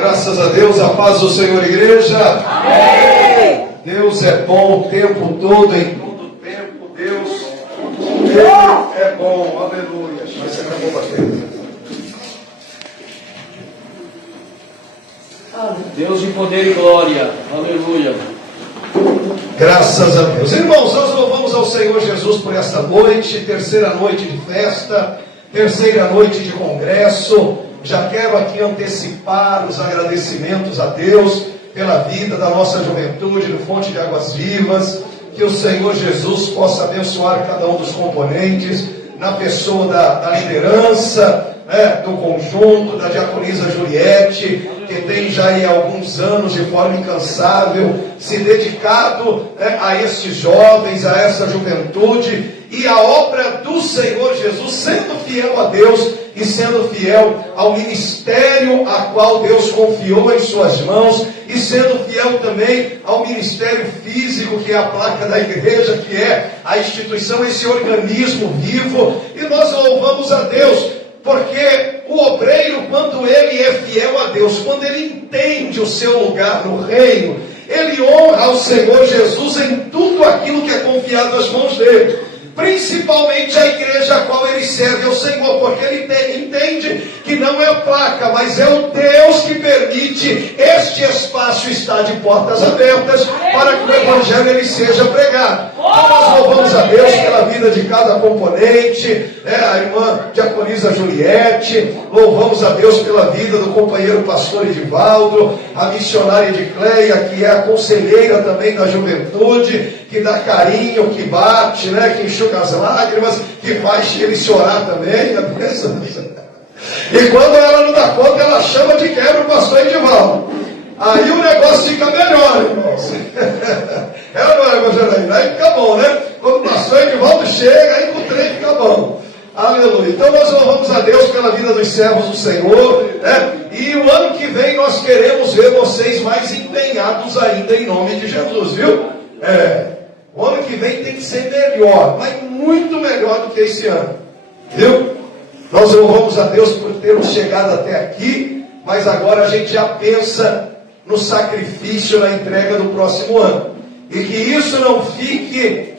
Graças a Deus, a paz do Senhor, igreja. Amém. Deus é bom o tempo todo, em todo tempo. Deus é bom, aleluia. Mas você acabou batendo. Deus de poder e glória, aleluia. Graças a Deus. Irmãos, nós louvamos ao Senhor Jesus por esta noite, terceira noite de festa, terceira noite de congresso. Já quero aqui antecipar os agradecimentos a Deus pela vida da nossa juventude no Fonte de Águas Vivas. Que o Senhor Jesus possa abençoar cada um dos componentes, na pessoa da liderança, do conjunto, da diaconisa Juliette, que tem já aí alguns anos de forma incansável se dedicado a estes jovens, a essa juventude, e a obra do Senhor Jesus, sendo fiel a Deus e sendo fiel ao ministério a qual Deus confiou em suas mãos, e sendo fiel também ao ministério físico, que é a placa da igreja, que é a instituição, esse organismo vivo. E nós louvamos a Deus, porque o obreiro, quando ele é fiel a Deus, quando ele entende o seu lugar no reino, ele honra ao Senhor Jesus em tudo aquilo que é confiado às mãos dele. Principalmente a igreja a qual ele serve ao Senhor, porque ele entende que não é a placa, mas é o Deus que permite este espaço estar de portas abertas para que o Evangelho ele seja pregado. Então nós louvamos a Deus pela vida de cada componente, a irmã diaconisa Juliette, louvamos a Deus pela vida do companheiro pastor Edivaldo, a missionária Edicleia, que é a conselheira também da juventude, que dá carinho, que bate, que enxuga as lágrimas, que faz ele chorar também. E quando ela não dá conta, ela chama de quebra o pastor Edivaldo. Aí o negócio fica melhor, irmãos. Ela não é, irmã? Aí fica bom, né? Quando o pastor Edivaldo chega, aí o trem fica bom. Aleluia. Então nós louvamos a Deus pela vida dos servos do Senhor, E o ano que vem nós queremos ver vocês mais empenhados ainda em nome de Jesus, viu? O ano que vem tem que ser melhor, mas muito melhor do que esse ano, viu? Nós louvamos a Deus por termos chegado até aqui, mas agora a gente já pensa no sacrifício, na entrega do próximo ano. E que isso não fique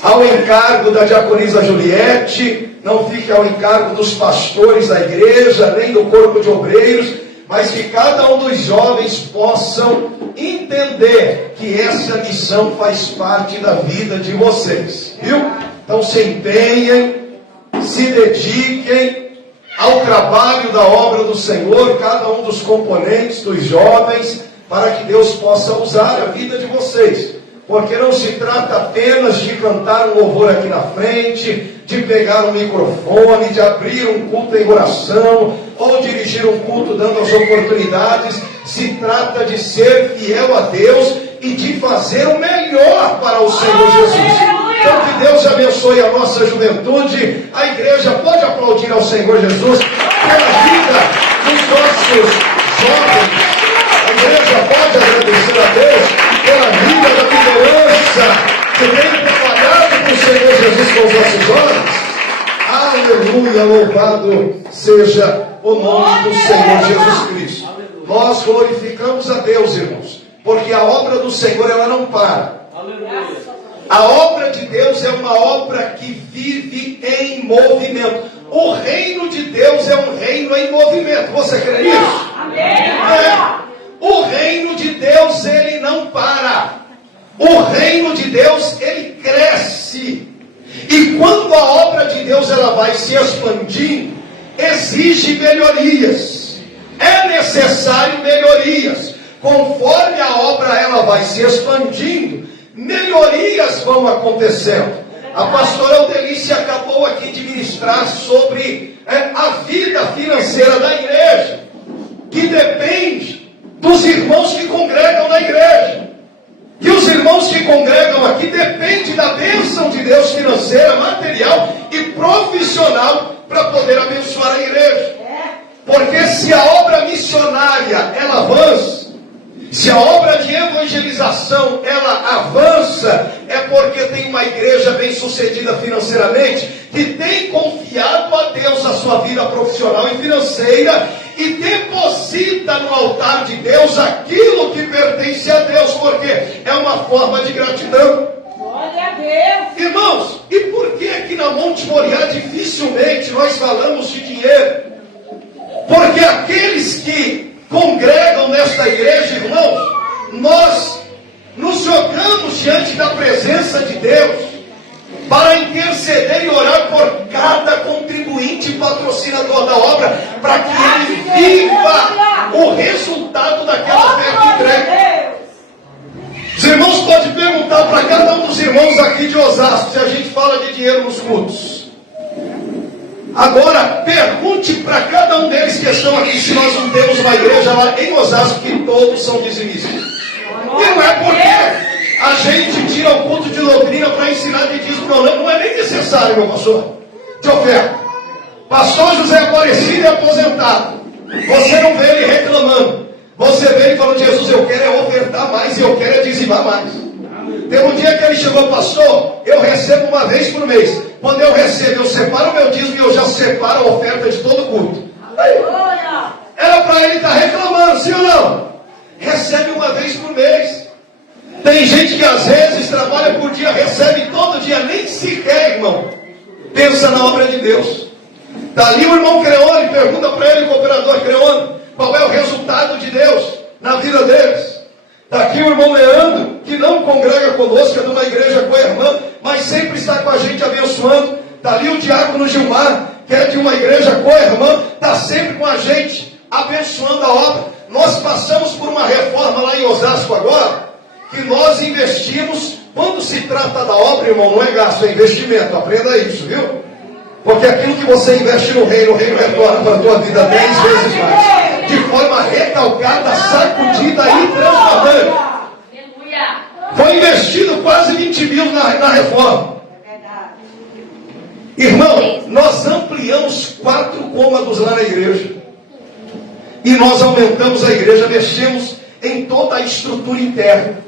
ao encargo da diaconisa Juliette, não fique ao encargo dos pastores da igreja, nem do corpo de obreiros, mas que cada um dos jovens possam entender que essa missão faz parte da vida de vocês, viu? Então se empenhem, se dediquem ao trabalho da obra do Senhor, cada um dos componentes dos jovens, para que Deus possa usar a vida de vocês. Porque não se trata apenas de cantar um louvor aqui na frente, de pegar um microfone, de abrir um culto em oração, ou dirigir um culto dando as oportunidades. Se trata de ser fiel a Deus e de fazer o melhor para o Senhor Jesus. Então que Deus abençoe a nossa juventude. A igreja pode aplaudir ao Senhor Jesus pela vida dos nossos jovens. A igreja pode agradecer a Deus pela vida da liderança que vem trabalhado com o Senhor Jesus com os nossos olhos. Aleluia, louvado seja o nome do Senhor Jesus Cristo. Nós glorificamos a Deus, irmãos, porque a obra do Senhor ela não para. A obra de Deus é uma obra que vive em movimento. O reino de Deus é um reino em movimento. Você crê nisso? Amém. O reino de Deus, ele não para. O reino de Deus, ele cresce. E quando a obra de Deus ela vai se expandindo, exige melhorias. É necessário melhorias. Conforme a obra ela vai se expandindo, melhorias vão acontecendo. A pastora Aldelice acabou aqui de ministrar sobre a vida financeira da igreja, que depende dos irmãos que congregam na igreja. Que os irmãos que congregam aqui dependem da bênção de Deus financeira, material e profissional para poder abençoar a igreja. Porque se a obra missionária ela avança, se a obra de evangelização ela avança, é porque tem uma igreja bem sucedida financeiramente, que tem confiado a Deus a sua vida profissional e financeira, e deposita apresenta no altar de Deus aquilo que pertence a Deus, porque é uma forma de gratidão. Glória a Deus. Irmãos, e por que aqui na Monte Moriá dificilmente nós falamos de dinheiro? Porque aqueles que congregam nesta igreja, irmãos, nós nos jogamos diante da presença de Deus para interceder e orar por cada contribuinte e patrocinador da obra, para que ele viva o resultado daquela oferta entregue. Os irmãos podem perguntar para cada um dos irmãos aqui de Osasco se a gente fala de dinheiro nos cultos. Agora, pergunte para cada um deles que estão aqui se nós não temos uma igreja lá em Osasco que todos são dizimistas. E não é porque a gente tira o culto de doutrina para ensinar de dízimo, não é nem necessário, meu pastor, de oferta. Pastor José Aparecido é aposentado. Você não vê ele reclamando. Você vê ele falando: Jesus, eu quero é ofertar mais e eu quero é dizimar mais. Teve um dia que ele chegou: pastor, eu recebo uma vez por mês. Quando eu recebo, eu separo o meu dízimo e eu já separo a oferta de todo culto. Aí, era para ele estar reclamando, sim ou não? Recebe uma vez por mês. Tem gente que às vezes trabalha por dia, recebe todo dia, nem sequer, irmão, pensa na obra de Deus. Está ali o irmão Creone, pergunta para ele, o cooperador Creone, qual é o resultado de Deus na vida deles. Está aqui o irmão Leandro, que não congrega conosco, é de uma igreja co-irmã, mas sempre está com a gente abençoando. Está ali o diácono Gilmar, que é de uma igreja co-irmã, está sempre com a gente abençoando a obra. Nós passamos por uma reforma lá em Osasco agora, que nós investimos. Quando se trata da obra, irmão, não é gasto, é investimento. Aprenda isso, viu? Porque aquilo que você investe no reino retorna para a tua vida 10 vezes mais. De forma recalcada, sacudida e transformante. Foi investido quase 20 mil na reforma. Irmão, nós ampliamos 4 cômodos lá na igreja. E nós aumentamos a igreja, mexemos em toda a estrutura interna.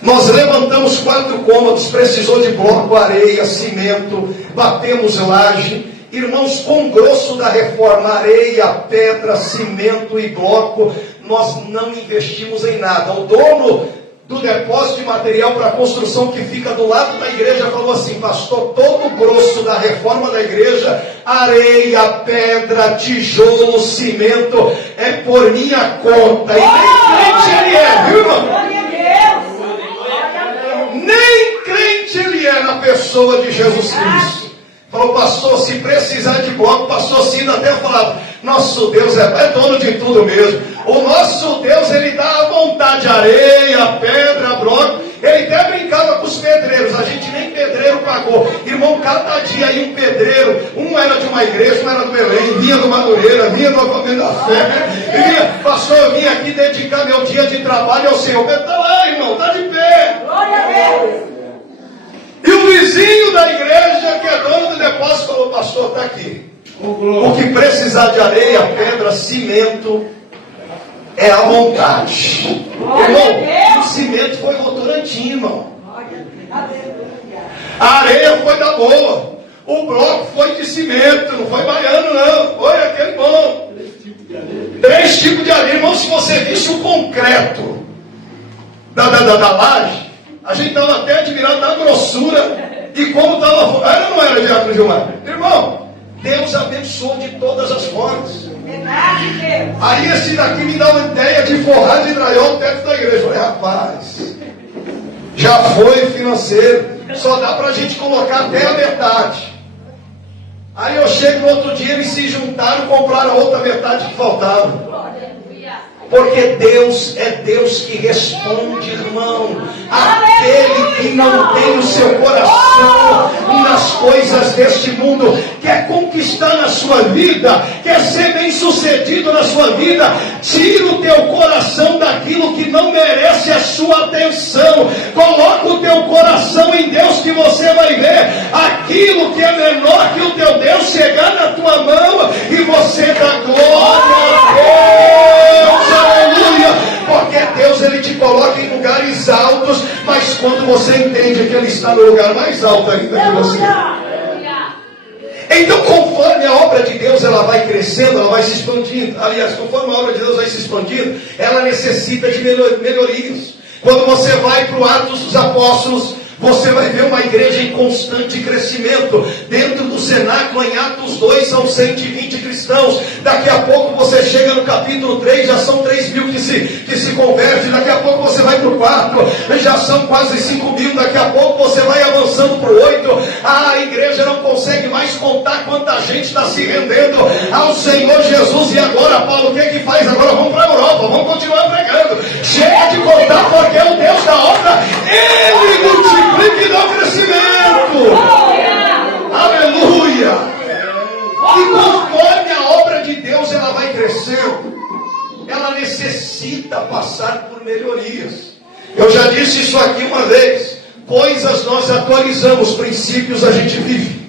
Nós levantamos 4 cômodos, precisou de bloco, areia, cimento, batemos laje. Irmãos, com o grosso da reforma, areia, pedra, cimento e bloco, nós não investimos em nada. O dono do depósito de material para construção que fica do lado da igreja falou assim: pastor, todo o grosso da reforma da igreja, areia, pedra, tijolo, cimento, é por minha conta. E nem crente ele é, viu, irmão? Nem crente ele é na pessoa de Jesus Cristo. Falou: pastor, se precisar de bloco, pastor Cida até falava: nosso Deus é dono de tudo mesmo. O nosso Deus, ele dá à vontade areia, pedra, bloco. Ele até brincava com os pedreiros, a gente nem pedreiro pagou. Irmão, cada dia aí um pedreiro, um era de uma igreja, um era do Belém, vinha do Madureira, vinha do Avamento da Fé. Vinha, pastor, eu vim aqui dedicar meu dia de trabalho ao Senhor. Está lá, irmão, está de pé. Glória a Deus. E o vizinho da igreja, que é dono do depósito, falou: pastor, está aqui. O que precisar de areia, pedra, cimento, é à vontade. Irmão, o cimento foi Votorantim, irmão. A areia foi da boa. O bloco foi de cimento, não foi baiano, não. Foi aquele bom. 3 tipos de areia. Irmão, se você visse o concreto da laje, a gente estava até admirado da grossura e como estava. Era ou não era, diácono Gilmar? Irmão, Deus abençoou de todas as formas. Aí esse daqui me dá uma ideia de forrar de drywall o teto da igreja. Eu falei: rapaz, já foi financeiro, só dá pra gente colocar até a metade. Aí eu chego no outro dia, eles se juntaram e compraram a outra metade que faltava. Porque Deus é Deus que responde, irmão. Aquele que não tem o seu coração nas coisas deste mundo, quer conquistar na sua vida, quer ser bem sucedido na sua vida, tira o teu coração daquilo que não merece a sua atenção. Coloca o teu coração em Deus, que você vai ver aquilo que é menor que o teu Deus chegar na tua mão e você dá glória a Deus. Aleluia, porque Deus, ele te coloca em lugares altos, mas quando você entende que ele está no lugar mais alto ainda que você. Então, conforme a obra de Deus ela vai vai crescendo, ela vai se expandindo. Aliás, conforme a obra de Deus vai se expandindo, ela necessita de melhorias. Quando você vai para o Atos dos Apóstolos, você vai ver uma igreja em constante crescimento. Dentro do cenáculo, em Atos 2, são 120 cristãos. Daqui a pouco você chega no capítulo 3, já são 3.000 que se convertem. Daqui a pouco você vai para o 4, já são quase 5.000. Daqui a pouco você vai avançando para o 8. A igreja não consegue mais contar quanta gente está se rendendo ao Senhor Jesus. E agora, Paulo, o que é que faz? Agora vamos para a Europa, vamos continuar pregando. Chega de contar, porque o Deus da obra, Ele multiplica e dá o crescimento. Aleluia. E conforme a obra de Deus ela vai crescendo, ela necessita passar por melhorias. Eu já disse isso aqui uma vez. Coisas nós atualizamos, princípios a gente vive.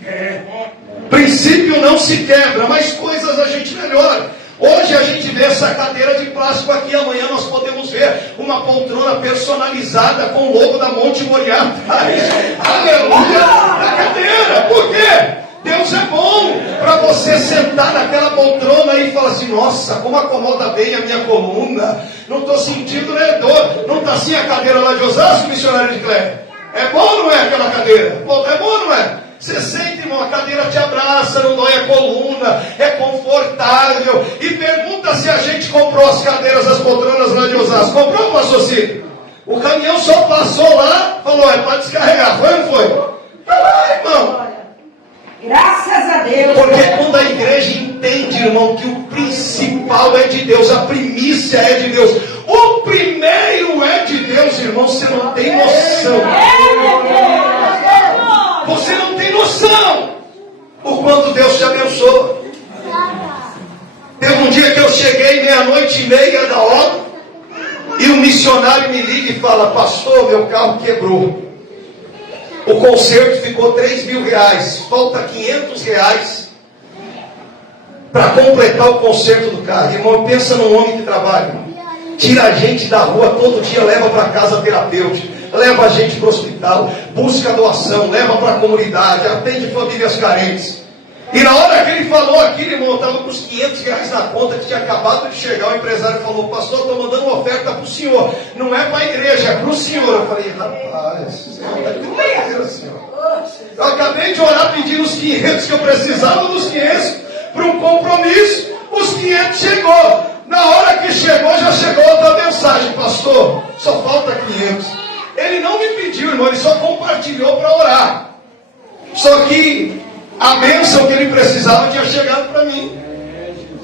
Princípio não se quebra, mas coisas a gente melhora. Hoje a gente vê essa cadeira de plástico aqui, amanhã nós podemos ver uma poltrona personalizada com o logo da Monte Moriá atrás. Aleluia! Da cadeira. Por quê? Deus é bom para você sentar naquela poltrona e falar assim: nossa, como acomoda bem a minha coluna. Não estou sentindo dor. Não está assim a cadeira lá de Osasco, missionário de Cléber? É bom ou não é aquela cadeira? É bom ou não é? Você sente, irmão, a cadeira te abraça, não dói a coluna, é confortável. E pergunta se a gente comprou as cadeiras, as poltronas lá de Osasco. Comprou, pastor Cid? O caminhão só passou lá, falou: é para descarregar. Foi ou não foi? Ah, irmão. Graças a Deus. Porque quando a igreja entende, irmão, que o principal é de Deus, a primícia é de Deus, o primeiro é de Deus, irmão, você não tem noção. Você não tem noção o quanto Deus te abençoa. Teve um dia que eu cheguei 00:30 da obra e um missionário me liga e fala: pastor, meu carro quebrou. O conserto ficou R$3.000. Falta R$500 para completar o conserto do carro. Irmão, pensa num homem que trabalha. Tira a gente da rua todo dia, leva para casa terapêutica, leva a gente para o hospital, busca doação, leva para a comunidade, atende famílias carentes. E na hora que ele falou aquilo, irmão, eu estava com os R$500 na conta, que tinha acabado de chegar. O empresário falou: pastor, estou mandando uma oferta para o senhor. Não é para a igreja, é para o senhor. Eu falei: rapaz, senhor, está de brincadeira, senhor. Eu acabei de orar pedindo os 500 que eu precisava dos 500 para um compromisso. Os 500 chegou. Na hora que chegou, já chegou outra mensagem: pastor, só falta 500. Ele não me pediu, irmão, ele só compartilhou para orar. Só que a bênção que ele precisava tinha chegado para mim.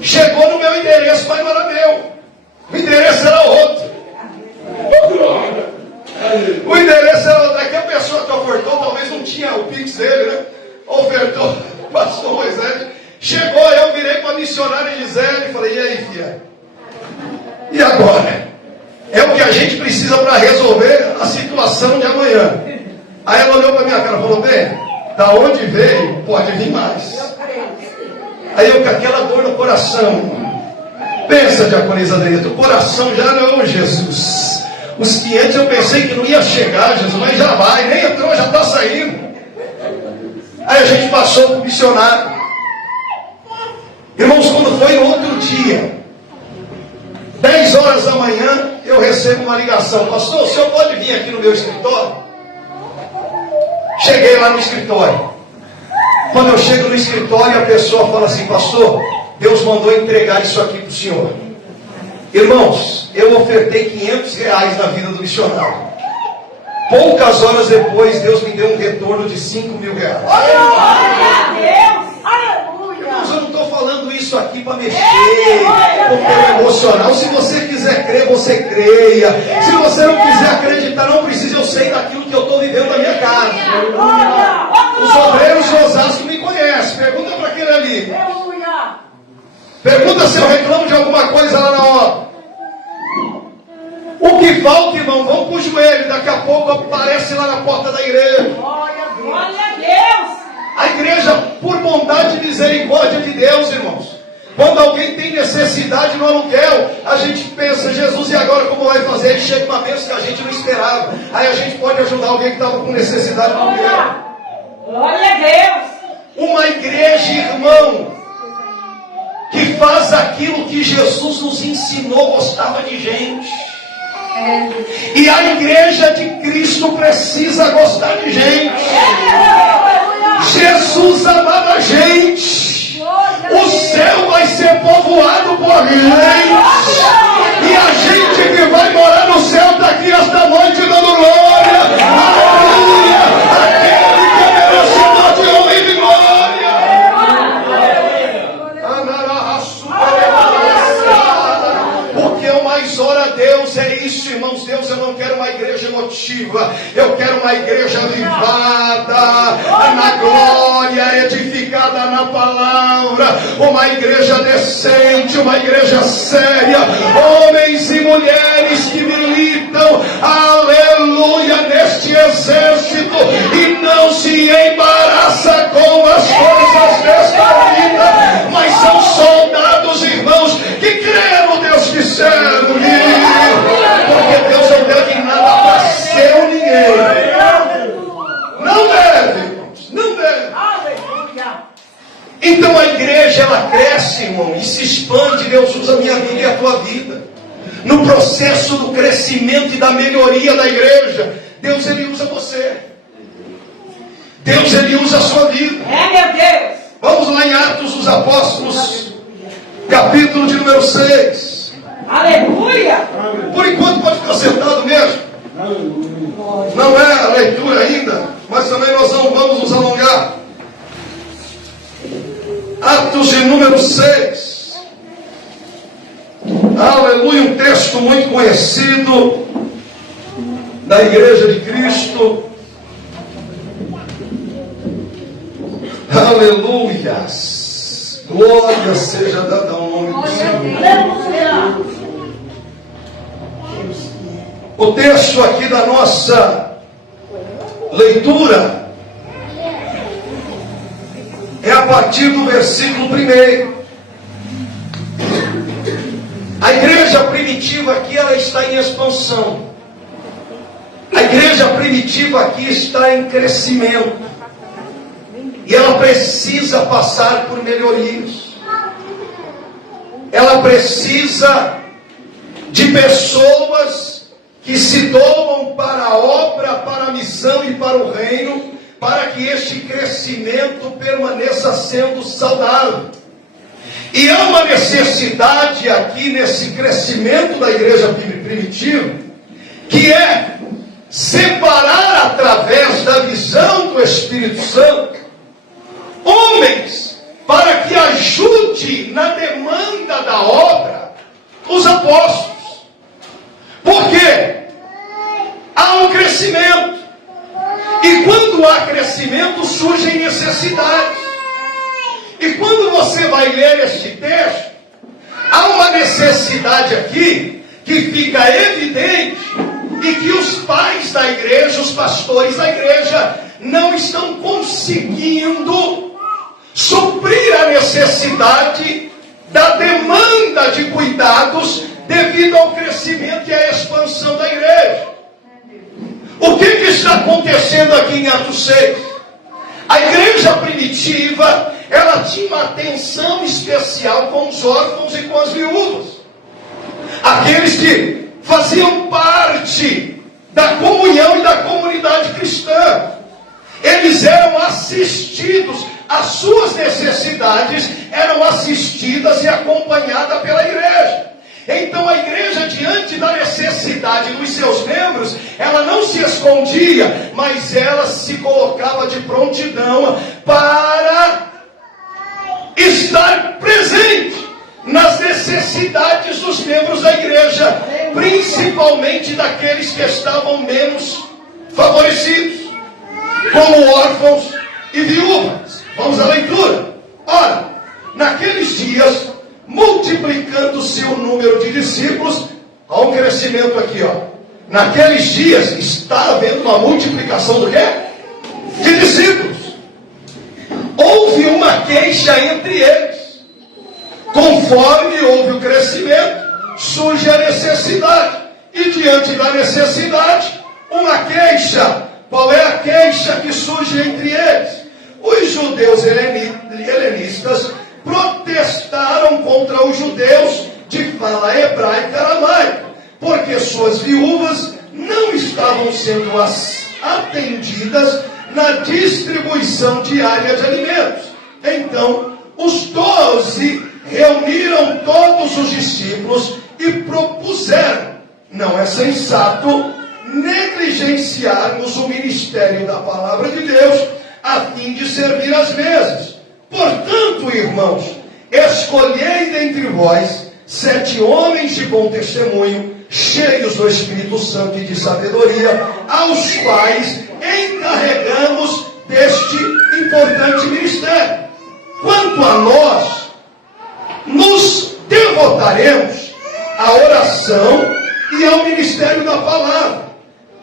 Chegou no meu endereço, mas não era meu. O endereço era outro. O endereço era outro. Aqui a pessoa que ofertou, talvez não tinha o Pix dele, né? Ofertou, pastor Moisés. Chegou, eu virei para a missionária Gisele e falei: e aí, filha? E agora? É o que a gente precisa para resolver a situação de amanhã. Aí ela olhou para minha cara e falou: bem, da onde veio, pode vir mais. Aí eu com aquela dor no coração. Pensa, diaconisa Adriana, o coração já não, Jesus. Os 500 eu pensei que não ia chegar, Jesus, mas já vai, nem entrou, já está saindo. Aí a gente passou para o missionário. Irmãos, quando foi no outro dia, 10h da manhã, eu recebo uma ligação: pastor, o senhor pode vir aqui no meu escritório? Cheguei lá no escritório. Quando eu chego no escritório, a pessoa fala assim: pastor, Deus mandou entregar isso aqui para o senhor. Irmãos, eu ofertei R$500 na vida do missionário. Poucas horas depois, Deus me deu um retorno de R$5.000. Glória a Deus. Aleluia. Irmãos, eu não estou falando isso aqui para mexer com o teu emocional. Se você quiser crer, você creia. Se você não quiser acreditar, não precisa. Eu sei daquilo que eu estou vivendo na minha casa. Os obreiros de Osasco me conhecem. Pergunta para aquele ali. Pergunta se eu reclamo de alguma coisa lá na obra. O que falta, irmão, vão para o joelho. Daqui a pouco aparece lá na porta da igreja. Glória a Deus. A igreja, por bondade e misericórdia de Deus, irmãos. Quando alguém tem necessidade no aluguel, a gente pensa: Jesus, e agora como vai fazer? Ele chega uma bênção que a gente não esperava. Aí a gente pode ajudar alguém que estava com necessidade no aluguel. Glória a Deus. Uma igreja, irmão, que faz aquilo que Jesus nos ensinou, gostava de gente. E a igreja de Cristo precisa gostar de gente. Jesus amava a gente. O céu vai ser povoado por gente. E a gente que vai morar no céu está aqui esta noite dando glória. Aleluia! Aquele que é merecedor de honra e de glória. O que eu mais oro a Deus é isso, irmãos. Deus, eu não quero uma igreja emotiva. Eu quero uma igreja avivada na glória, edificada na palavra. Uma igreja decente, uma igreja séria. Homens e mulheres que militam, aleluia, neste exército. E não se embaraça com as coisas desta vida. Mas são soldados, irmãos, que creem no Deus que serve. Porque Deus não deve nada para seu ninguém. Não deve, irmãos. Não deve. Então a igreja, ela cresce, irmão, e se expande. Deus usa a minha vida e a tua vida. No processo do crescimento e da melhoria da igreja, Deus, Ele usa você. Deus, Ele usa a sua vida. Meu Deus. Vamos lá em Atos dos Apóstolos, capítulo de número 6. Aleluia. Por enquanto pode ficar sentado mesmo. Não é a leitura ainda, mas também nós não vamos nos alongar. Atos de número 6. Aleluia, um texto muito conhecido da Igreja de Cristo. Aleluias. Glória seja dada ao nome do Senhor. O texto aqui da nossa leitura é a partir do versículo 1. A igreja primitiva aqui, ela está em expansão. A igreja primitiva aqui está em crescimento. E ela precisa passar por melhorias. Ela precisa de pessoas que se doam para a obra, para a missão e para o reino, para que este crescimento permaneça sendo saudável. E há uma necessidade aqui nesse crescimento da igreja primitiva, que é separar através da visão do Espírito Santo homens para que ajude na demanda da obra os apóstolos. Por quê? Há um crescimento. E quando há crescimento, surgem necessidades. E quando você vai ler este texto, há uma necessidade aqui que fica evidente e que os pais da igreja, os pastores da igreja, não estão conseguindo suprir a necessidade da demanda de cuidados devido ao crescimento e à expansão da igreja. O que está acontecendo aqui em Atos 6? A igreja primitiva, ela tinha uma atenção especial com os órfãos e com as viúvas. Aqueles que faziam parte da comunhão e da comunidade cristã. Eles eram assistidos, as suas necessidades eram assistidas e acompanhadas pela igreja. Então a igreja, diante da necessidade dos seus membros, ela não se escondia, mas ela se colocava de prontidão para estar presente nas necessidades dos membros da igreja, principalmente daqueles que estavam menos favorecidos, como órfãos e viúvas. Vamos à leitura. Ora, naqueles dias, multiplicando-se o número de discípulos, há um crescimento aqui, ó. Naqueles dias está havendo uma multiplicação do quê? De discípulos. Houve uma queixa entre eles. Conforme houve o crescimento, surge a necessidade. E diante da necessidade, uma queixa. Qual é a queixa que surge entre eles? Os judeus helenistas protestavam protestaram contra os judeus de fala hebraica e aramaica, porque suas viúvas não estavam sendo atendidas na distribuição diária de alimentos. Então, os 12 reuniram todos os discípulos e propuseram: não é sensato negligenciarmos o ministério da palavra de Deus a fim de servir às mesas. Portanto, irmãos, escolhei dentre vós 7 homens de bom testemunho, cheios do Espírito Santo e de sabedoria, aos quais encarregamos deste importante ministério. Quanto a nós, nos devotaremos à oração e ao ministério da palavra.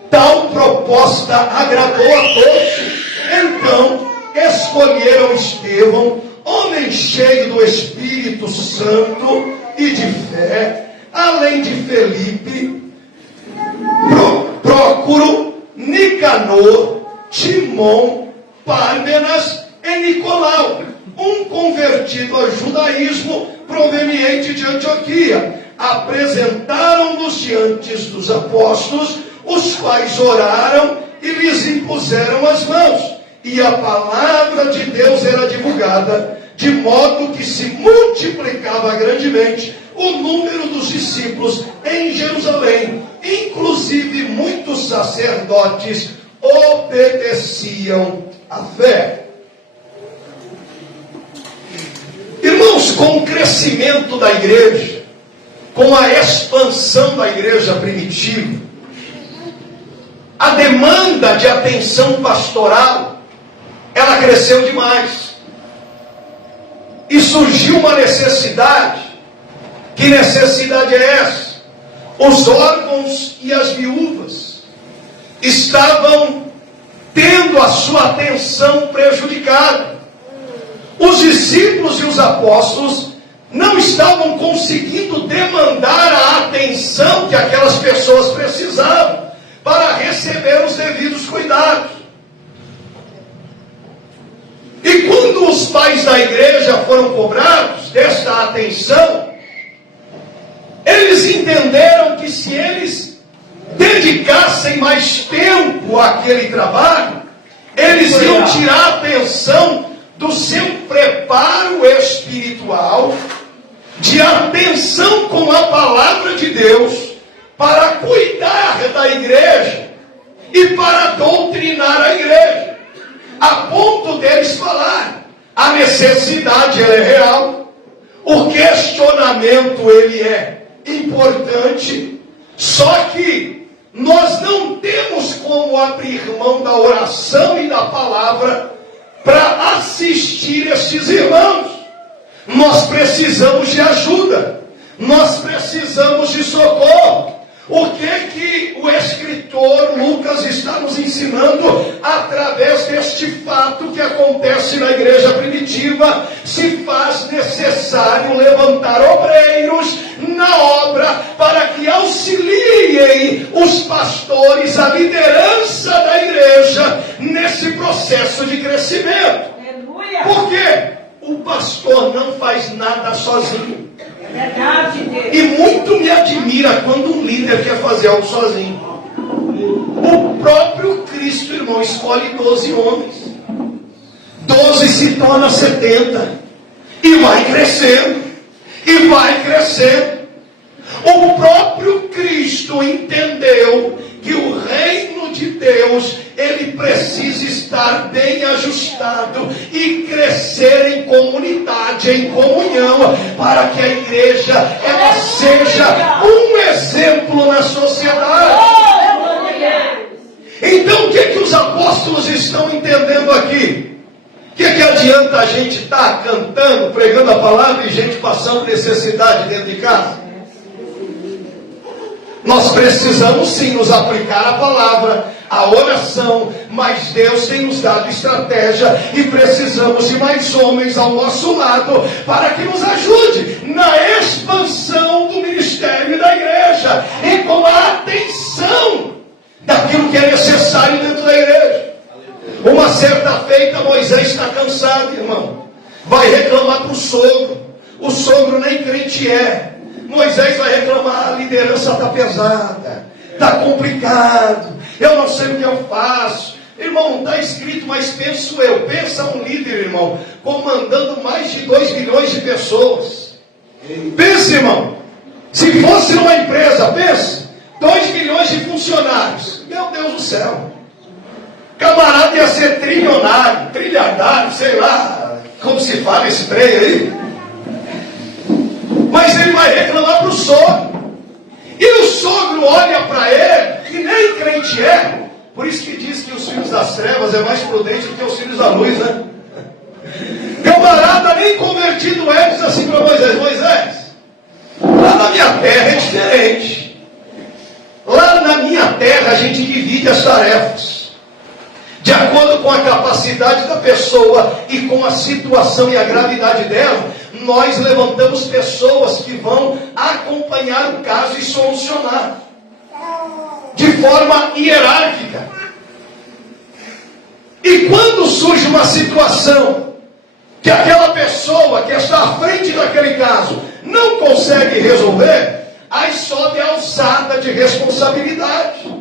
Tal proposta agradou a todos. Então escolheram Estevão, homem cheio do Espírito Santo e de fé, além de Felipe, Prócoro, Nicanor, Timon, Pármenas e Nicolau, um convertido ao judaísmo proveniente de Antioquia. Apresentaram-nos diante dos apóstolos, os quais oraram e lhes impuseram as mãos. E a palavra de Deus era divulgada, de modo que se multiplicava grandemente o número dos discípulos em Jerusalém. Inclusive muitos sacerdotes obedeciam à fé. Irmãos, com o crescimento da igreja, com a expansão da igreja primitiva, a demanda de atenção pastoral, ela cresceu demais. E surgiu uma necessidade. Que necessidade é essa? Os órfãos e as viúvas estavam tendo a sua atenção prejudicada. Os discípulos e os apóstolos não estavam conseguindo demandar a atenção que aquelas pessoas precisavam para receber os devidos cuidados. E quando os pais da igreja foram cobrados desta atenção, eles entenderam que se eles dedicassem mais tempo àquele trabalho, eles iam tirar a atenção do seu preparo espiritual, de atenção com a palavra de Deus, para cuidar da igreja e para doutrinar a igreja, a ponto deles falar: a necessidade ela é real, o questionamento ele é importante, só que nós não temos como abrir mão da oração e da palavra para assistir estes irmãos. Nós precisamos de ajuda, nós precisamos de socorro. O que o escritor Lucas está nos ensinando através deste fato que acontece na igreja primitiva? Se faz necessário levantar obreiros na obra para que auxiliem os pastores, a liderança da igreja nesse processo de crescimento. Aleluia. Por quê? O pastor não faz nada sozinho. Verdade, Deus. E muito me admira quando um líder quer fazer algo sozinho. O próprio Cristo, irmão, escolhe 12 homens. 12 se torna 70. E vai crescendo. E vai crescendo. O próprio Cristo entendeu que o reino de Deus, ele precisa estar bem ajustado e crescer em comunidade, em comunhão, para que a igreja ela seja um exemplo na sociedade. Então o que os apóstolos estão entendendo aqui? O que adianta a gente estar cantando, pregando a palavra e gente passando necessidade dentro de casa? Nós precisamos sim nos aplicar a palavra, a oração, mas Deus tem nos dado estratégia e precisamos de mais homens ao nosso lado para que nos ajude na expansão do ministério da igreja e com a atenção daquilo que é necessário dentro da igreja. Uma certa feita, Moisés está cansado, irmão. Vai reclamar para o sogro. O sogro nem crente é. Moisés vai reclamar, a liderança está pesada, está complicado, eu não sei o que eu faço. Irmão, não está escrito, mas penso eu. Pensa um líder, irmão, comandando mais de 2 milhões de pessoas. Pensa, irmão, se fosse uma empresa, pensa, 2 milhões de funcionários. Meu Deus do céu. Camarada ia ser trilionário, trilhardário, sei lá, como se fala esse trem aí. Mas ele vai reclamar para o sogro. E o sogro olha para ele, que nem crente é. Por isso que diz que os filhos das trevas é mais prudente do que os filhos da luz, né? Camarada nem convertido é, diz assim para Moisés: Moisés, lá na minha terra é diferente. Lá na minha terra a gente divide as tarefas de acordo com a capacidade da pessoa e com a situação e a gravidade dela. Nós levantamos pessoas que vão acompanhar o caso e solucionar de forma hierárquica. E quando surge uma situação que aquela pessoa que está à frente daquele caso não consegue resolver, aí sobe a alçada de responsabilidade.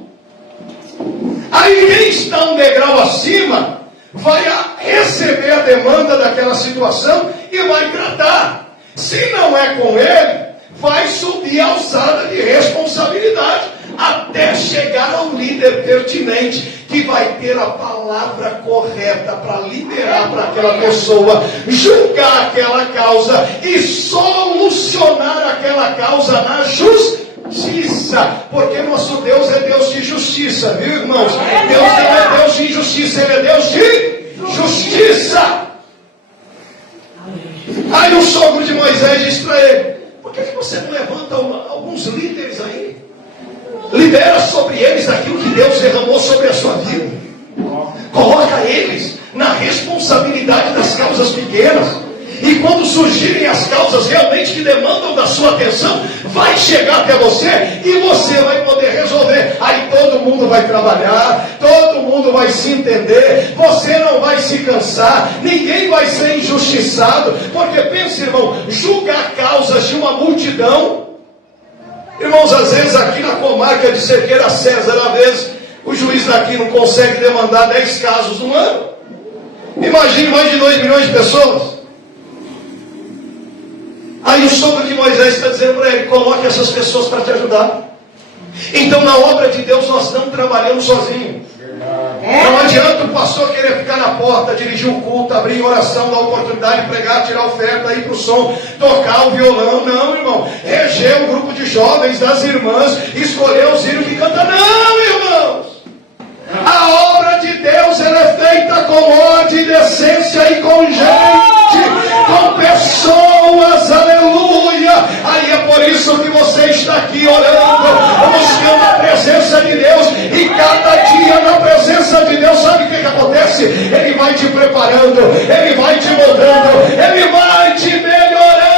Aí quem está um degrau acima vai receber a demanda daquela situação e vai tratar. Se não é com ele, vai subir a alçada de responsabilidade até chegar ao líder pertinente, que vai ter a palavra correta para liberar para aquela pessoa, julgar aquela causa e solucionar aquela causa na justiça, porque nosso Deus é Deus de justiça, viu, irmãos? Deus não é Deus de injustiça, Ele é Deus de justiça. Aí o sogro de Moisés diz para ele: por que você não levanta alguns líderes aí? Libera sobre eles aquilo que Deus derramou sobre a sua vida. Coloca eles na responsabilidade das causas pequenas. E quando surgirem as causas realmente que demandam da sua atenção, vai chegar até você e você vai poder resolver. Aí todo mundo vai trabalhar, todo mundo vai se entender, você não vai se cansar, ninguém vai ser injustiçado. Porque pensa, irmão, julgar causas de uma multidão. Irmãos, às vezes aqui na comarca de Cerqueira César, às vezes o juiz daqui não consegue demandar 10 casos no ano. Imagine mais de 2 milhões de pessoas. Aí o sogro de Moisés está dizendo para ele: coloque essas pessoas para te ajudar. Então na obra de Deus nós não trabalhamos sozinhos. Não adianta o pastor querer ficar na porta, dirigir o culto, abrir oração, dar oportunidade de pregar, tirar oferta, ir para o som, tocar o violão. Não, irmão. Reger um grupo de jovens, das irmãs, escolher os hinos que cantam. Não, irmãos. A obra de Deus ela é feita com ordem, decência e com gente, com pessoas, aleluia. Aí é por isso que você está aqui orando, buscando a presença de Deus. E cada dia na presença de Deus, sabe o que acontece? Ele vai te preparando, Ele vai te moldando, Ele vai te melhorando.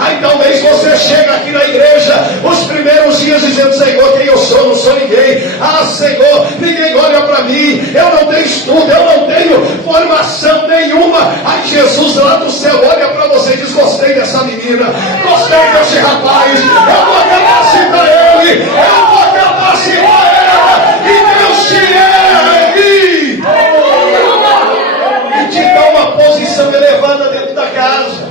Aí talvez você chega aqui na igreja os primeiros dias dizendo: Senhor, quem eu sou? Não sou ninguém. Ah, Senhor, ninguém olha para mim, eu não tenho estudo, eu não tenho formação nenhuma. Aí Jesus lá do céu olha para você e diz: gostei dessa menina, gostei desse rapaz, eu vou capacitar ele, eu vou capacitar ela, e Deus te ergue e te dá uma posição elevada dentro da casa.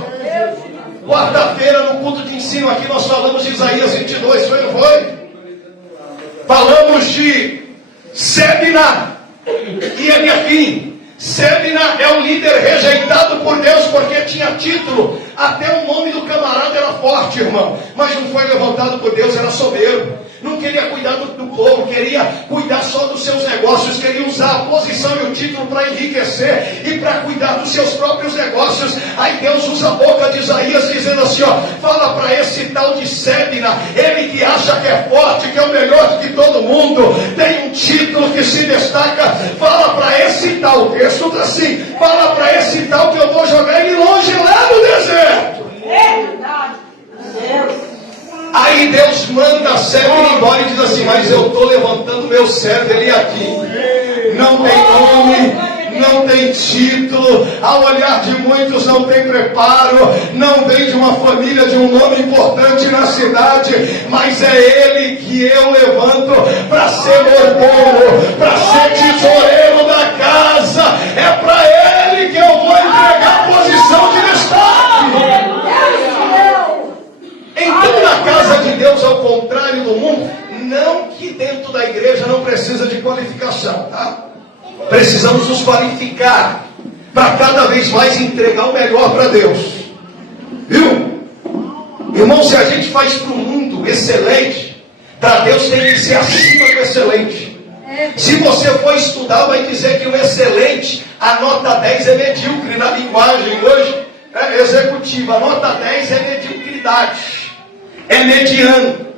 Quarta-feira, no culto de ensino aqui, nós falamos de Isaías 22, foi ou não foi? Falamos de Sebna e Eliakim. Sebna é um líder rejeitado por Deus porque tinha título, até o nome do camarada era forte, irmão, mas não foi levantado por Deus, era soberbo. Não queria cuidar do povo, queria cuidar só dos seus negócios, queria usar a posição e o título para enriquecer e para cuidar dos seus próprios negócios. Aí Deus usa a boca de Isaías dizendo assim: ó, fala para esse tal de Sebna, ele que acha que é forte, que é o melhor do que todo mundo, tem um título que se destaca, fala para esse tal, o texto está assim, fala para esse tal que eu vou jogar ele longe lá no deserto. É verdade. Deus. Aí Deus manda a Sebna embora e diz assim: mas eu estou levantando meu servo Eliakim. Não tem nome, não tem título, ao olhar de muitos não tem preparo, não vem de uma família de um nome importante na cidade, mas é ele que eu levanto para ser mordomo, para ser tesoureiro da casa. É para ele que eu vou entregar a posição de destaque. Então, na casa de Deus, ao contrário do mundo, não que dentro da igreja não precisa de qualificação, tá? Precisamos nos qualificar para cada vez mais entregar o melhor para Deus. Viu? Irmão, se a gente faz para o mundo excelente, para Deus tem que ser acima do excelente. Se você for estudar, vai dizer que o excelente, a nota 10 é medíocre na linguagem hoje executiva. A nota 10 é mediocridade, é mediano.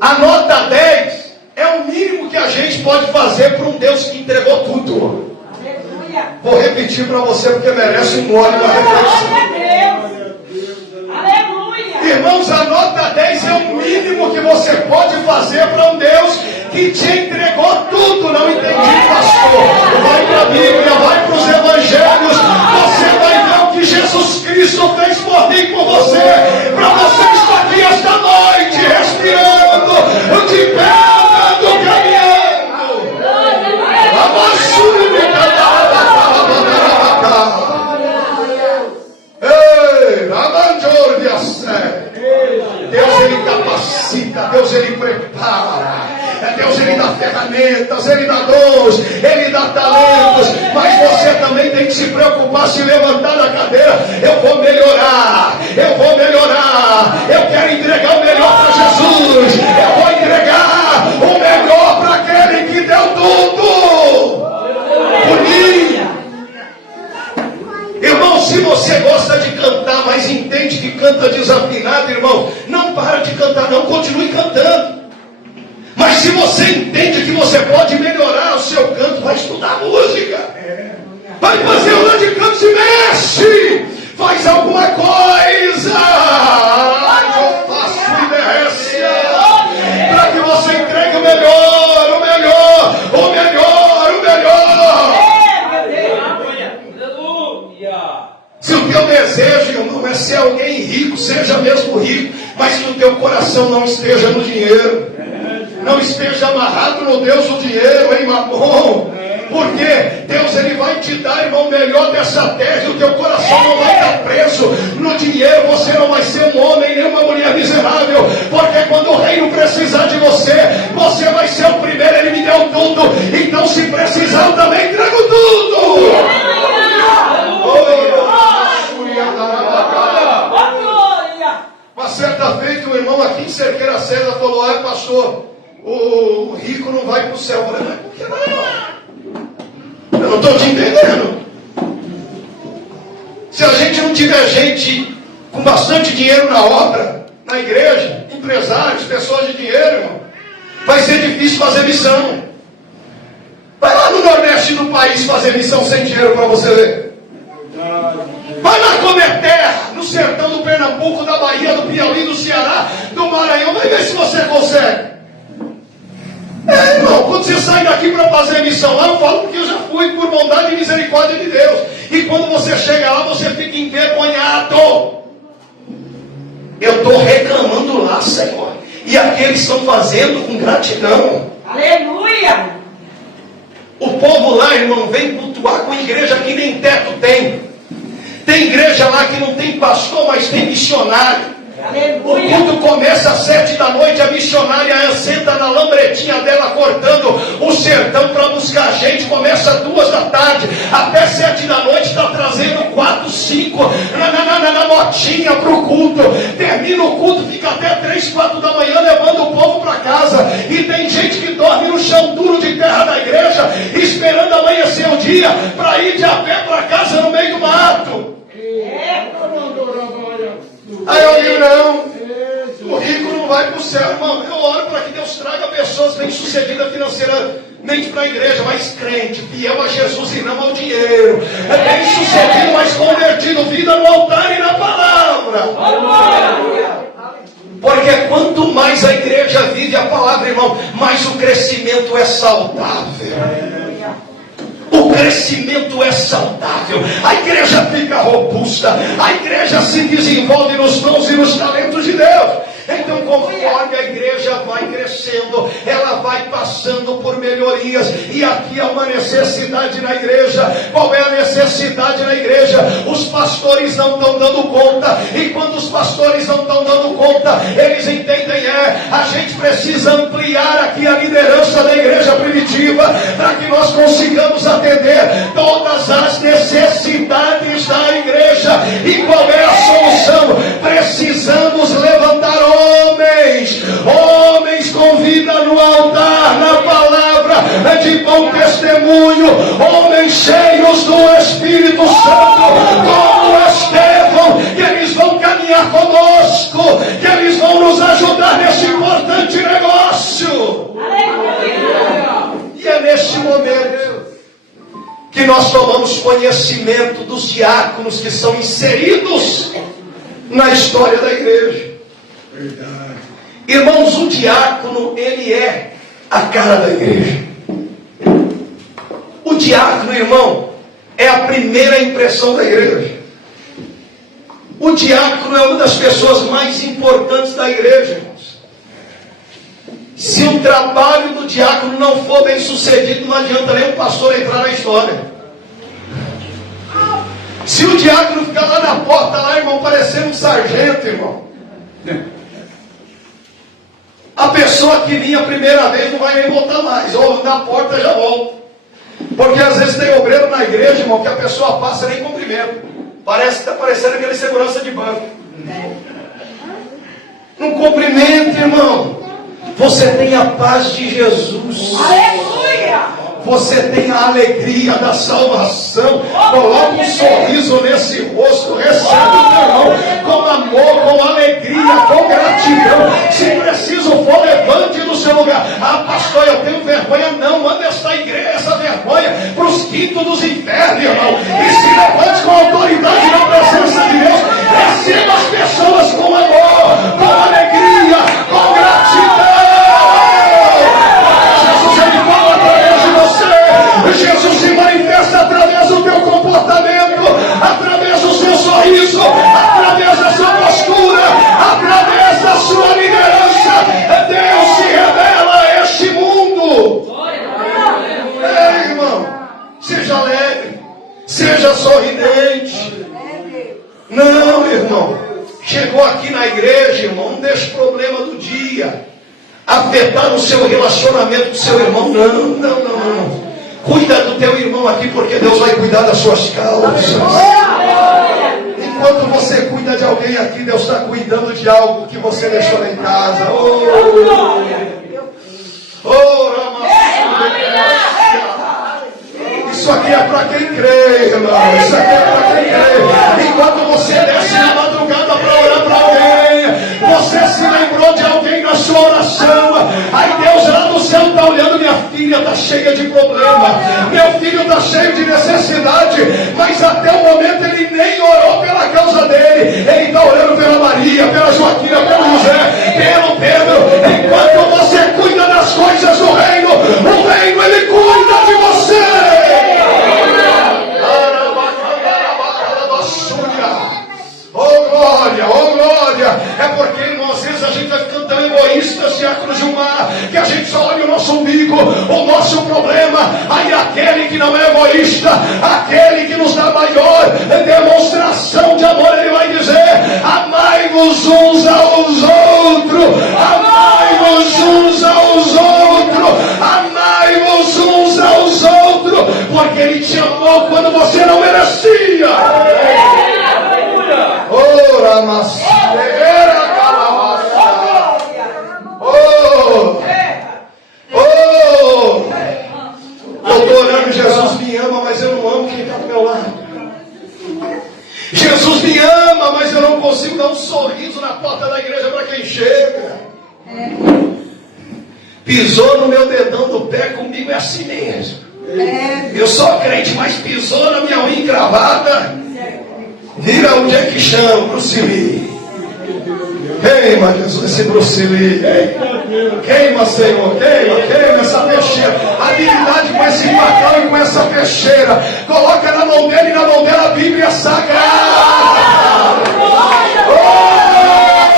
A nota 10 é o mínimo que a gente pode fazer para um Deus que entregou tudo. Aleluia. Vou repetir para você porque merece um glória e uma reflexão. Aleluia. Irmãos, a nota 10 é o mínimo que você pode fazer para um Deus que te entregou tudo. Não entendi, pastor. Vai para a Bíblia, vai para os evangelhos. Você vai ver o que Jesus Cristo fez por mim e por você. Para você estar aqui esta noite, respirando, de pé, andando, caminhando. A basura me Deus, ele capacita, Deus, ele prepara, Deus, ele dá ferramentas, ele dá dons, ele dá talentos, mas você também tem que se preocupar, se levantar da cadeira. Eu vou melhorar, eu quero entregar o melhor para Jesus, eu vou entregar o melhor para aquele que deu tudo por mim. Irmão, se você gosta de cantar, mas entende que canta desafinado, irmão, não para de cantar, não, continue cantando. Mas se você entende que você pode melhorar o seu canto, vai estudar música, vai fazer aula de canto, se mexe, faz alguma coisa. Eu faço inércia para que você entregue o melhor, o melhor, o melhor, o melhor. Se o teu desejo, irmão, é ser alguém rico, seja mesmo rico, mas que o teu coração não esteja no dinheiro, não esteja amarrado no Deus do dinheiro, hein, Mamon? Porque Deus, ele vai te dar, irmão, o melhor dessa terra, e o teu coração não vai estar preso no dinheiro. Você não vai ser um homem nem uma mulher miserável, porque quando o reino precisar de você, você vai ser o primeiro. Ele me deu tudo, então se precisar eu também entrego tudo. Uma certa feita, um irmão aqui em Cerqueira César falou: ai, pastor, o rico não vai para o céu. Eu falei: mas por que não? Eu não estou te entendendo. Se a gente não tiver gente com bastante dinheiro na obra, na igreja, empresários, pessoas de dinheiro, irmão, vai ser difícil fazer missão. Vai lá no Nordeste do país fazer missão sem dinheiro para você ver. Vai lá comer terra no sertão do Pernambuco, da Bahia, do Piauí, do Ceará, do Maranhão. Vai ver se você consegue. Irmão, quando você sai daqui para fazer missão lá, eu falo porque eu já fui por bondade e misericórdia de Deus. E quando você chega lá, você fica envergonhado. Eu estou reclamando lá, Senhor, e aqueles estão fazendo com gratidão. Aleluia. O povo lá, irmão, vem cultuar com igreja que nem teto tem. Tem igreja lá que não tem pastor, mas tem missionário. Aleluia. O culto começa às 7 da noite, a missionária senta na lambretinha dela, cortando o sertão para buscar gente. Começa às 2 da tarde, até 7 da noite, está trazendo 4, 5 na motinha para o culto. Termina o culto, fica até 3, 4 da manhã, levando o povo para casa. E tem gente que dorme no chão duro de terra da igreja, esperando amanhecer o dia, para ir de a pé para casa no meio do mato. Aí eu digo: não, o rico não vai para o céu, irmão. Eu oro para que Deus traga pessoas bem-sucedidas financeiramente para a igreja, mas crente, fiel a Jesus e não ao dinheiro. É bem-sucedido, mas convertido, vida no altar e na palavra. Porque quanto mais a igreja vive a palavra, irmão, mais o crescimento é saudável. O o crescimento é saudável, a igreja fica robusta, a igreja se desenvolve nos dons e nos talentos de Deus. Então, conforme a igreja vai crescendo, ela vai passando por melhorias. E aqui há uma necessidade na igreja. Qual é a necessidade na igreja? Os pastores não estão dando conta. E quando os pastores não estão dando conta, eles entendem, a gente precisa ampliar aqui a liderança da igreja primitiva, para que nós consigamos atender todas as necessidades da igreja. E qual é a solução? Precisamos levantar homens com vida no altar, na palavra, de bom testemunho, homens cheios do Espírito Santo, como Estevão, que eles vão caminhar conosco, que eles vão nos ajudar nesse importante negócio. E é neste momento que nós tomamos conhecimento dos diáconos que são inseridos na história da igreja. Verdade. Irmãos, o diácono, ele é a cara da igreja. O diácono, irmão, é a primeira impressão da igreja. O diácono é uma das pessoas mais importantes da igreja, irmãos. Se o trabalho do diácono não for bem sucedido, não adianta nem o pastor entrar na história. Se o diácono ficar lá na porta, lá, irmão, parecendo um sargento, irmão, a pessoa que vinha a primeira vez não vai nem voltar mais, ou na porta já volta. Porque às vezes tem obreiro na igreja, irmão, que a pessoa passa nem cumprimento. Parece que está parecendo aquele segurança de banco. Não cumprimenta, irmão. Você tem a paz de Jesus. Aleluia! Você tem a alegria da salvação. Coloque um sorriso nesse rosto. Recebe o irmão com amor, com alegria, com gratidão. Se preciso for, levante do seu lugar. Ah, pastor, eu tenho vergonha. Não, manda essa vergonha para os quintos dos infernos, irmão. E se levante com autoridade na presença de Deus. Receba as pessoas com amor, com alegria, com gratidão. Jesus se manifesta através do teu comportamento, através do seu sorriso, através da sua postura, através da sua liderança. Deus se revela a este mundo. Ei, irmão, seja alegre, seja sorridente. Não, irmão, chegou aqui na igreja, irmão, não deixe o problema do dia afetar o seu relacionamento com o seu irmão. Não. Cuida do teu irmão aqui, porque Deus vai cuidar das suas causas. Enquanto você cuida de alguém aqui, Deus está cuidando de algo que você deixou lá em casa. Isso aqui é para quem crê, irmão. Isso aqui é para quem crê. Enquanto você desce na madrugada para orar para alguém, você se lembrou de alguém na sua oração. Aí Deus lá do céu está olhando: minha filha está cheia de problema, meu filho está cheio de necessidade, mas até o momento ele nem orou pela causa dele. Ele está orando pela Maria, pela Joaquina, pelo José, pelo Pedro. Enquanto você cuida das coisas do reino, o reino ele cuida de você. Oh glória, é porque, irmão, às vezes a gente vai ficando tão egoísta, diácono Gilmar, que a gente só olha o nosso umbigo, o nosso problema. Aí aquele que não é egoísta, aquele que nos dá maior demonstração de amor, ele vai dizer: amai-vos uns aos outros, amai-vos uns aos outros, amai-vos uns aos outros, porque ele te amou quando você não merecia. Ora, mas eu estou orando: Jesus me ama, mas eu não amo quem está do meu lado. Jesus me ama, mas eu não consigo dar um sorriso na porta da igreja para quem chega. Pisou no meu dedão do pé, comigo é assim mesmo. Eu sou crente, mas pisou na minha unha encravada, vira o Jack Chan, Bruce Lee. Queima, Jesus, esse bruxelinho. Queima, Senhor, queima essa peixeira. Habilidade com esse facão e com essa peixeira. Coloca na mão dele e na mão dela a Bíblia Sagrada. Oh,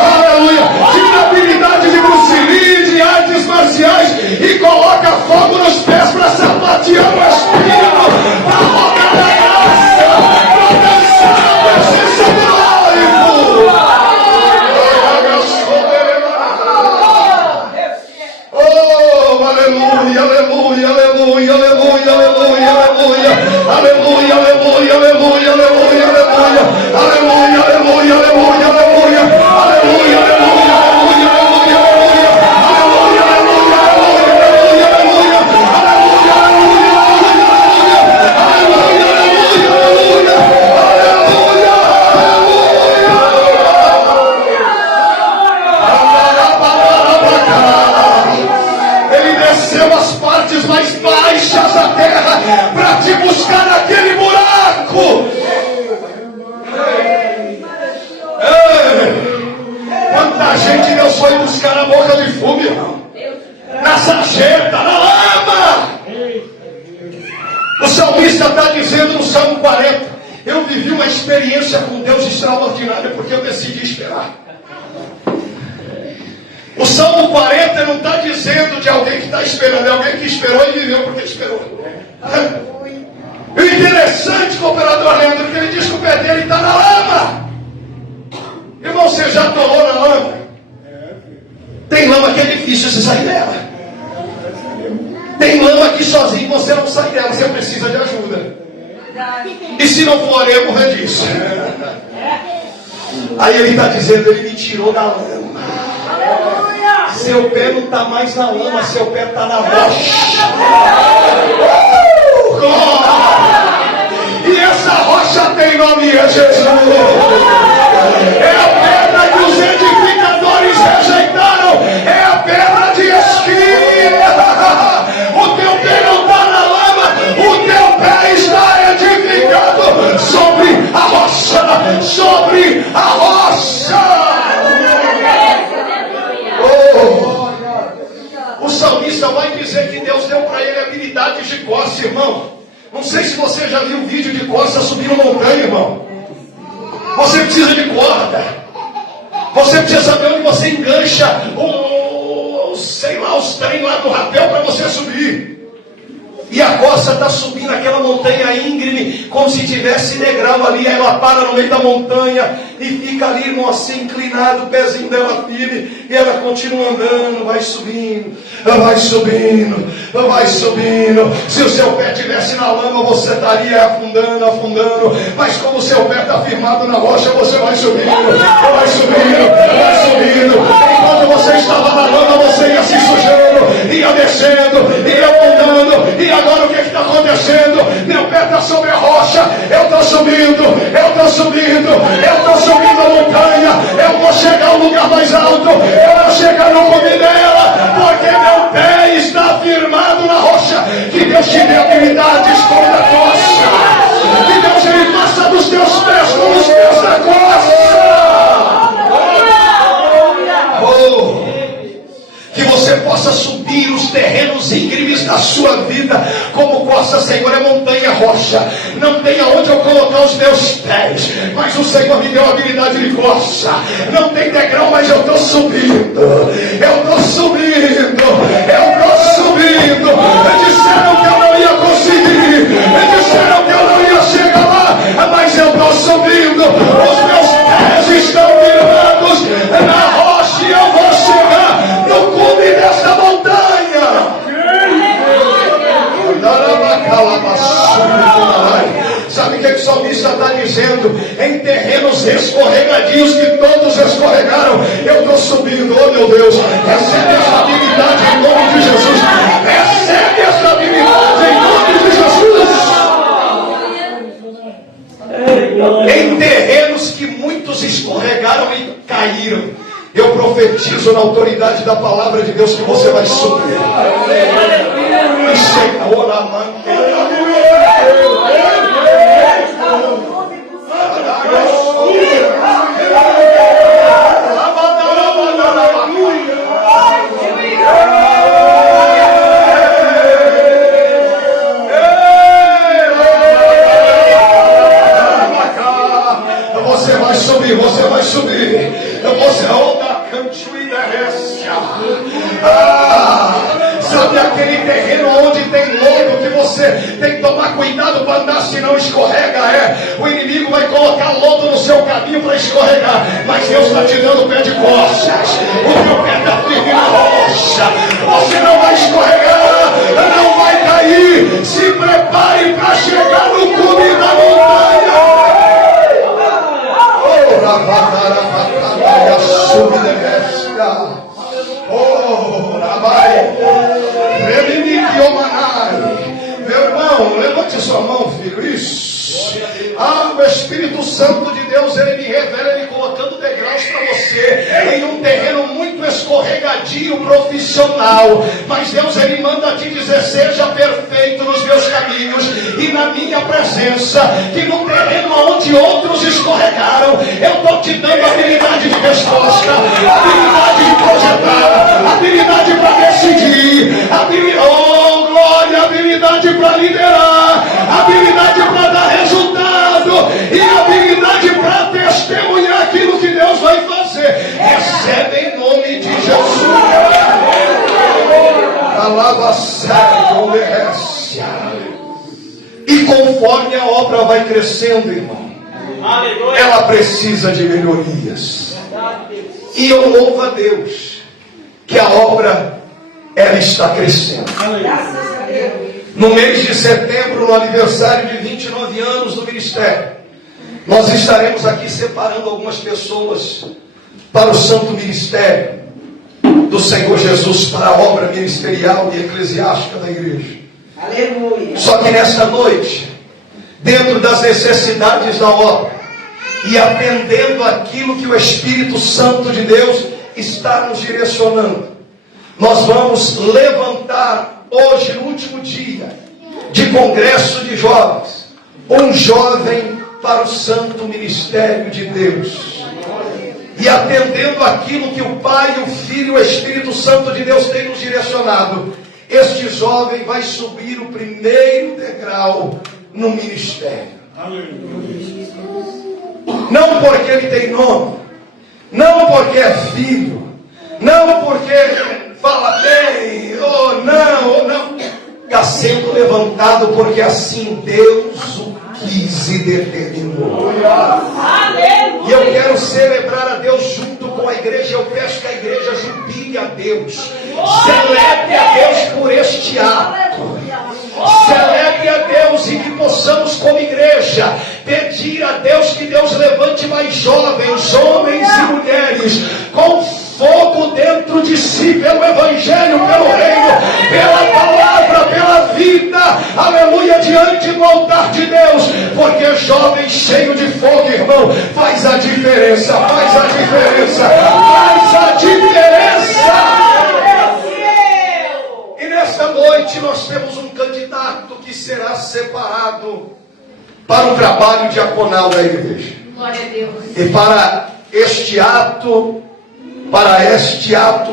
aleluia. Tira a habilidade de bruxelinho, de artes marciais e coloca fogo nos pés para sapatear o Espírito, para rogar a graça, para dançar a presença do noivo. Oh, aleluia, aleluia, aleluia, aleluia, aleluia, aleluia, aleluia, aleluia, aleluia, aleluia, aleluia, aleluia, aleluia, aleluia, aleluia. Mais baixas da terra para te buscar naquele buraco. Quanta gente Deus foi buscar na boca de fumo, irmão, na sarjeta, na lama. O salmista está dizendo no Salmo 40: eu vivi uma experiência com Deus extraordinária porque eu decidi esperar. O Salmo 40 não está dizendo de alguém que está esperando, é alguém que esperou e viveu porque esperou. E o interessante, cooperador Leandro, que ele diz que o pé dele está na lama. Irmão, você já tomou na lama? Tem lama que é difícil você sair dela. Tem lama que sozinho você não sai dela, você precisa de ajuda. E se não for eu, morrer disso. Aí ele está dizendo, ele me tirou da lama. Seu pé não está mais na lama, seu pé está na rocha. E essa rocha tem nome, é Jesus. É a pedra que os edificadores rejeitaram. É a pedra de esquina. O teu pé não está na lama, o teu pé está edificado sobre a rocha. Sobre a rocha. O salmista vai dizer que Deus deu para ele habilidades de costa, irmão. Não sei se você já viu um vídeo de costa subindo montanha, irmão. Você precisa de corda. Você precisa saber onde você engancha sei lá, os trem lá do rapel para você subir. E a costa está subindo aquela montanha íngreme, como se tivesse degrau ali. Aí ela para no meio da montanha e fica ali, irmão, assim, inclinado, o pezinho dela firme. E ela continua andando, vai subindo, vai subindo, vai subindo. Se o seu pé estivesse na lama, você estaria afundando, afundando. Mas como o seu pé está firmado na rocha, você vai subindo, vai subindo, vai subindo. Enquanto você estava na lama, você ia se sujando, ia descendo, ia afundando. E agora o que está acontecendo? Meu pé está sobre a rocha, eu estou subindo, eu estou subindo, eu estou subindo a montanha, eu vou chegar ao lugar mais alto, eu vou chegar no cume dela, porque meu pé está firmado na rocha. Que Deus te dê habilidades como da costa, que Deus ele faça dos teus pés como os pés da costa. Que você possa subir os terrenos íngremes da sua vida, como costa, Senhor, é montanha, rocha. Não tem aonde eu colocar os meus pés, mas o Senhor me deu a habilidade de costa. Não tem degrau, mas eu estou subindo. Eu estou subindo. Eu estou subindo. Disseram que eu não ia conseguir. Disseram que eu não ia chegar lá, mas eu estou subindo. Os meus pés estão firmados na rocha e eu vou chegar no cume desta montanha. Sabe o que o salmista está dizendo? Em terrenos escorregadios que todos escorregaram, eu estou subindo. Oh meu Deus, recebe essa habilidade em nome de Jesus. Recebe essa habilidade em nome de Jesus. Em terrenos que muitos escorregaram e caíram, eu profetizo na autoridade da palavra de Deus que você vai subir. E chega, aquele terreno onde tem lodo, que você tem que tomar cuidado para andar, senão escorrega. O inimigo vai colocar lodo no seu caminho para escorregar, mas Deus está te dando pé de costas. O teu pé está firme na rocha. Você não vai escorregar, não vai cair. Se prepare para chegar no cume da montanha. Meu irmão, levante sua mão, filho. Isso. O Espírito Santo de Deus, ele me revela, ele colocando degraus para você em um terreno muito escorregadio profissional. Mas Deus, ele manda te dizer: seja perfeito nos meus caminhos e na minha presença, que no terreno onde outros escorregaram, eu estou te dando habilidade de resposta, habilidade de projetar, habilidade para decidir, habilidade para liderar, habilidade para dar resultado e habilidade para testemunhar aquilo que Deus vai fazer. Recebe em nome de Jesus. Alava sério, merece. E conforme a obra vai crescendo, irmão, ela precisa de melhorias. E eu louvo a Deus que a obra, ela está crescendo. No mês de setembro, no aniversário de 29 anos do ministério, nós estaremos aqui separando algumas pessoas para o santo ministério do Senhor Jesus, para a obra ministerial e eclesiástica da igreja. Aleluia. Só que nesta noite, dentro das necessidades da obra e atendendo aquilo que o Espírito Santo de Deus está nos direcionando, nós vamos levantar hoje, no último dia de congresso de jovens, um jovem para o santo ministério de Deus. E atendendo aquilo que o Pai, o Filho e o Espírito Santo de Deus tem nos direcionado, este jovem vai subir o primeiro degrau no ministério. Não porque ele tem nome, não porque é filho, não porque fala bem, ou não, está sendo levantado porque assim Deus o quis e determinou. Aleluia. E eu quero celebrar a Deus junto com a igreja. Eu peço que a igreja jubile a Deus, celebre a Deus por este ato, celebre a Deus e que possamos como igreja pedir a Deus que Deus levante mais jovens, homens e mulheres com fogo dentro de si, pelo Evangelho, pelo Reino, pela palavra, pela vida, aleluia, diante do altar de Deus, porque jovem cheio de fogo, irmão, faz a diferença, faz a diferença, faz a diferença. E nesta noite nós temos um candidato que será separado para o trabalho diaconal da igreja. Glória a Deus. E para este ato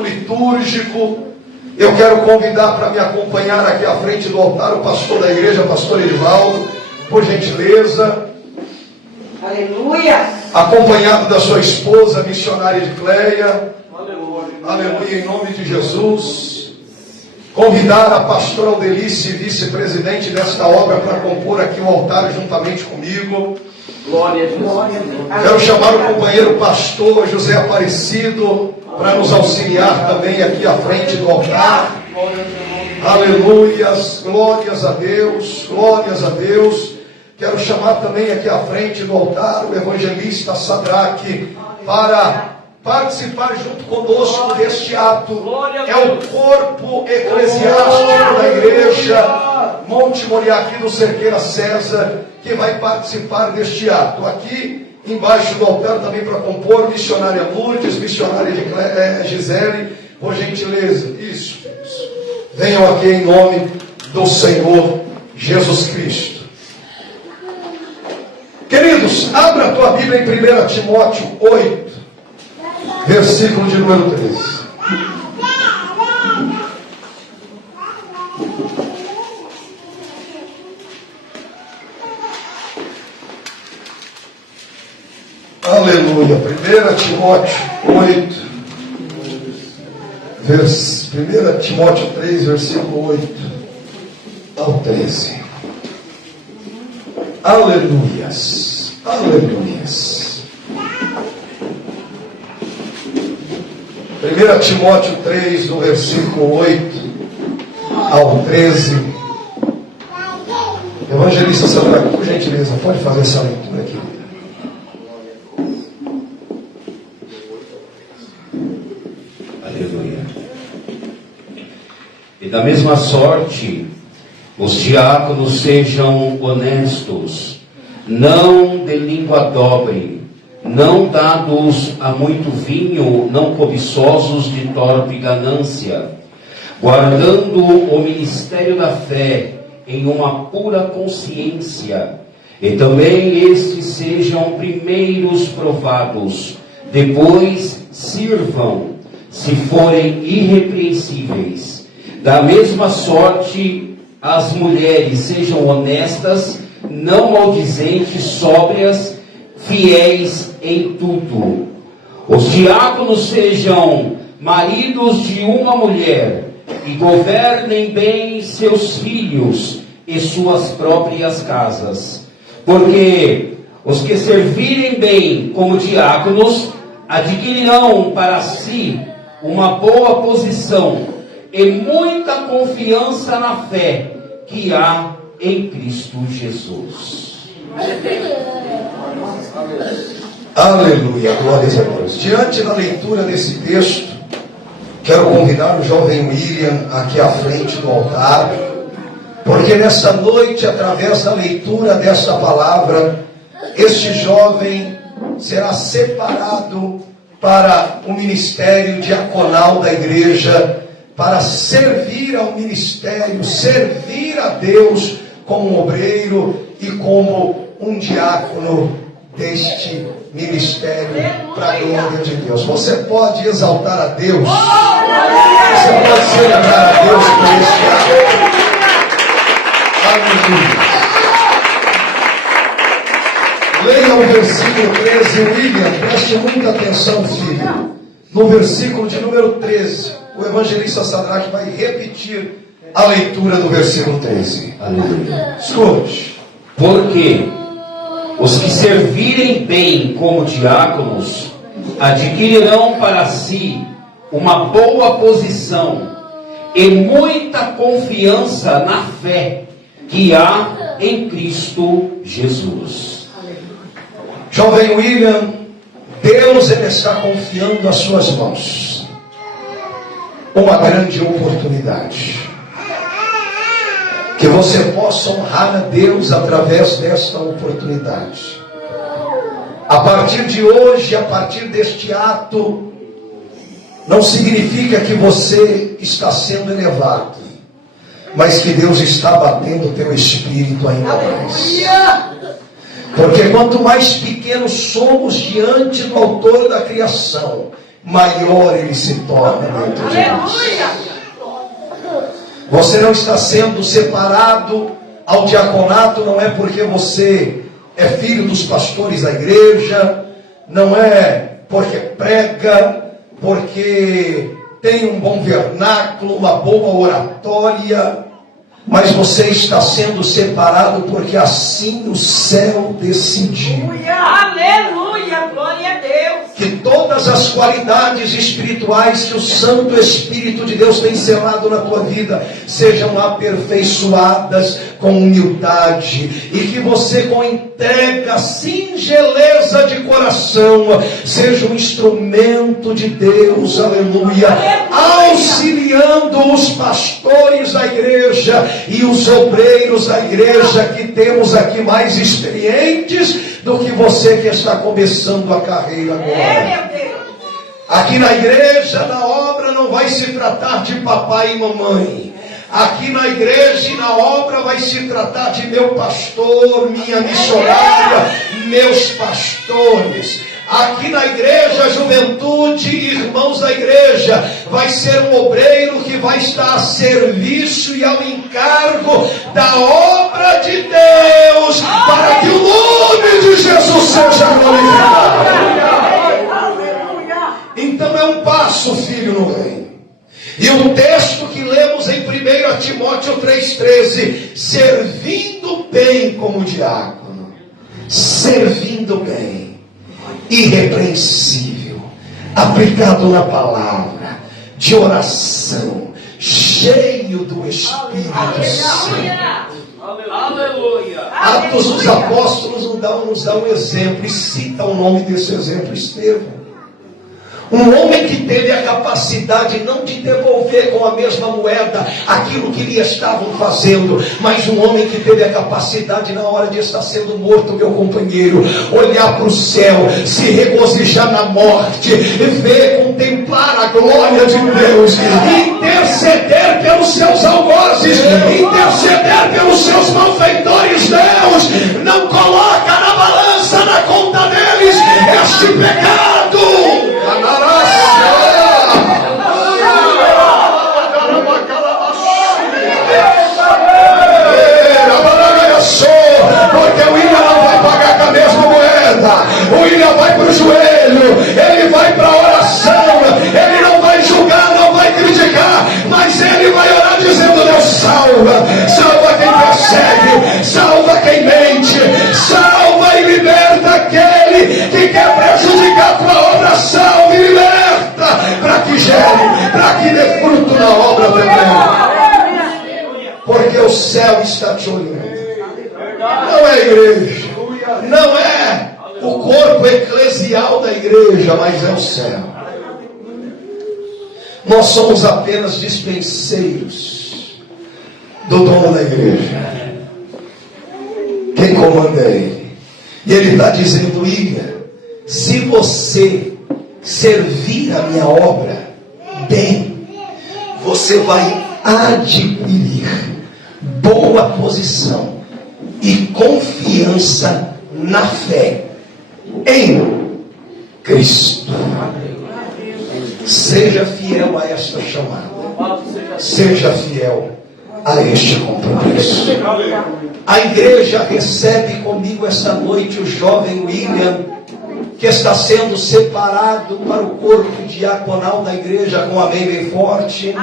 litúrgico, eu quero convidar para me acompanhar aqui à frente do altar o pastor da igreja, pastor Edivaldo, por gentileza. Aleluia. Acompanhado da sua esposa, missionária de Cleia. Aleluia. Aleluia, em nome de Jesus. Convidar a pastora Aldelice, vice-presidente desta obra, para compor aqui o altar juntamente comigo. Glória a Deus. Quero chamar o companheiro pastor José Aparecido para nos auxiliar também aqui à frente do altar. Aleluias, glórias a Deus, glórias a Deus. Quero chamar também aqui à frente do altar o evangelista Sadraque para participar junto conosco deste ato. É o corpo eclesiástico da igreja Monte Moriá aqui do Cerqueira César que vai participar deste ato. Aqui embaixo do altar também para compor missionária Lourdes, missionária Gisele, por gentileza. Isso. Venham aqui em nome do Senhor Jesus Cristo. Queridos, abra a tua Bíblia em 1 Timóteo 8, versículo de número 13. Aleluia. 1 Timóteo 8, 1 Timóteo 3, versículo 8 ao 13. Aleluias, aleluias. 1 Timóteo 3, do versículo 8 ao 13. Evangelista Sandra, por gentileza, pode fazer essa leitura aqui. Aleluia. E da mesma sorte, os diáconos sejam honestos, não de língua dobre, não dados a muito vinho, não cobiçosos de torpe ganância, guardando o ministério da fé em uma pura consciência, e também estes sejam primeiros provados, depois sirvam, se forem irrepreensíveis. Da mesma sorte, as mulheres sejam honestas, não maldizentes, sóbrias, fiéis em tudo. Os diáconos sejam maridos de uma mulher, e governem bem seus filhos e suas próprias casas. Porque os que servirem bem como diáconos adquirirão para si uma boa posição e muita confiança na fé que há em Cristo Jesus. Aleluia, glórias a Deus. Diante da leitura desse texto, quero convidar o jovem William aqui à frente do altar, porque nessa noite, através da leitura dessa palavra, este jovem será separado para o ministério diaconal da igreja, para servir ao ministério, servir a Deus como um obreiro e como um diácono deste ministério, para a glória de Deus. Você pode exaltar a Deus, você pode celebrar a Deus por este ato. Aleluia. Leia o versículo 13, William, preste muita atenção, filho. No versículo de número 13, o evangelista Sadraque vai repetir a leitura do versículo 13. Aleluia. Escute. Porque os que servirem bem como diáconos adquirirão para si uma boa posição e muita confiança na fé que há em Cristo Jesus. Jovem William, Deus ele está confiando às suas mãos uma grande oportunidade. Que você possa honrar a Deus através desta oportunidade. A partir de hoje, a partir deste ato, não significa que você está sendo elevado, mas que Deus está batendo o teu espírito ainda mais. Porque quanto mais pequenos somos diante do autor da criação, maior ele se torna dentro de nós. Você não está sendo separado ao diaconato, não é porque você é filho dos pastores da igreja, não é porque prega, porque tem um bom vernáculo, uma boa oratória, mas você está sendo separado porque assim o céu decidiu. Aleluia, glória a Deus. Que todas as qualidades espirituais que o Santo Espírito de Deus tem selado na tua vida sejam aperfeiçoadas com humildade, e que você, com entrega, singeleza de coração, seja um instrumento de Deus, aleluia, auxiliando os pastores da igreja e os obreiros da igreja, que temos aqui mais experientes do que você que está começando a carreira agora. Aqui na igreja, na obra, não vai se tratar de papai e mamãe. Aqui na igreja e na obra vai se tratar de meu pastor, minha missionária, meus pastores. Aqui na igreja, a juventude, irmãos da igreja, vai ser um obreiro que vai estar a serviço e ao encargo da obra de Deus, para que o nome de Jesus seja glorificado. Então é um passo, filho, no reino. E o texto que lemos em 1 Timóteo 3,13, servindo bem como diácono, servindo bem, irrepreensível, aplicado na palavra, de oração, cheio do Espírito Santo. Aleluia. Atos dos Apóstolos nos dá um exemplo, e cita o nome desse exemplo, Estevão. Um homem que teve a capacidade não de devolver com a mesma moeda aquilo que lhe estavam fazendo, mas um homem que teve a capacidade, na hora de estar sendo morto, meu companheiro, olhar para o céu, se regozijar na morte, ver, contemplar a glória de Deus, interceder pelos seus algozes, interceder pelos seus malfeitores. Deus não coloca na balança, na conta deles, este pecado. Porque o William não vai pagar com a mesma moeda. O William vai para o joelho, ele vai para a oração, ele não vai julgar, não vai criticar, mas ele vai orar dizendo: Deus, salva, salva quem persegue, salva quem mente, salva e liberta aquele que quer prejudicar a tua obra. Salva e liberta, para que gere, para que dê fruto na obra também, porque o céu está te olhando. Não é a igreja, não é o corpo eclesial da igreja, mas é o céu. Nós somos apenas dispenseiros do dono da igreja. Quem comanda é ele. E ele está dizendo: Ilha, se você servir a minha obra bem, você vai adquirir boa posição e confiança na fé em Cristo. Seja fiel a esta chamada, seja fiel a este compromisso. A igreja recebe comigo esta noite o jovem William, que está sendo separado para o corpo diaconal da igreja, com amém bem forte.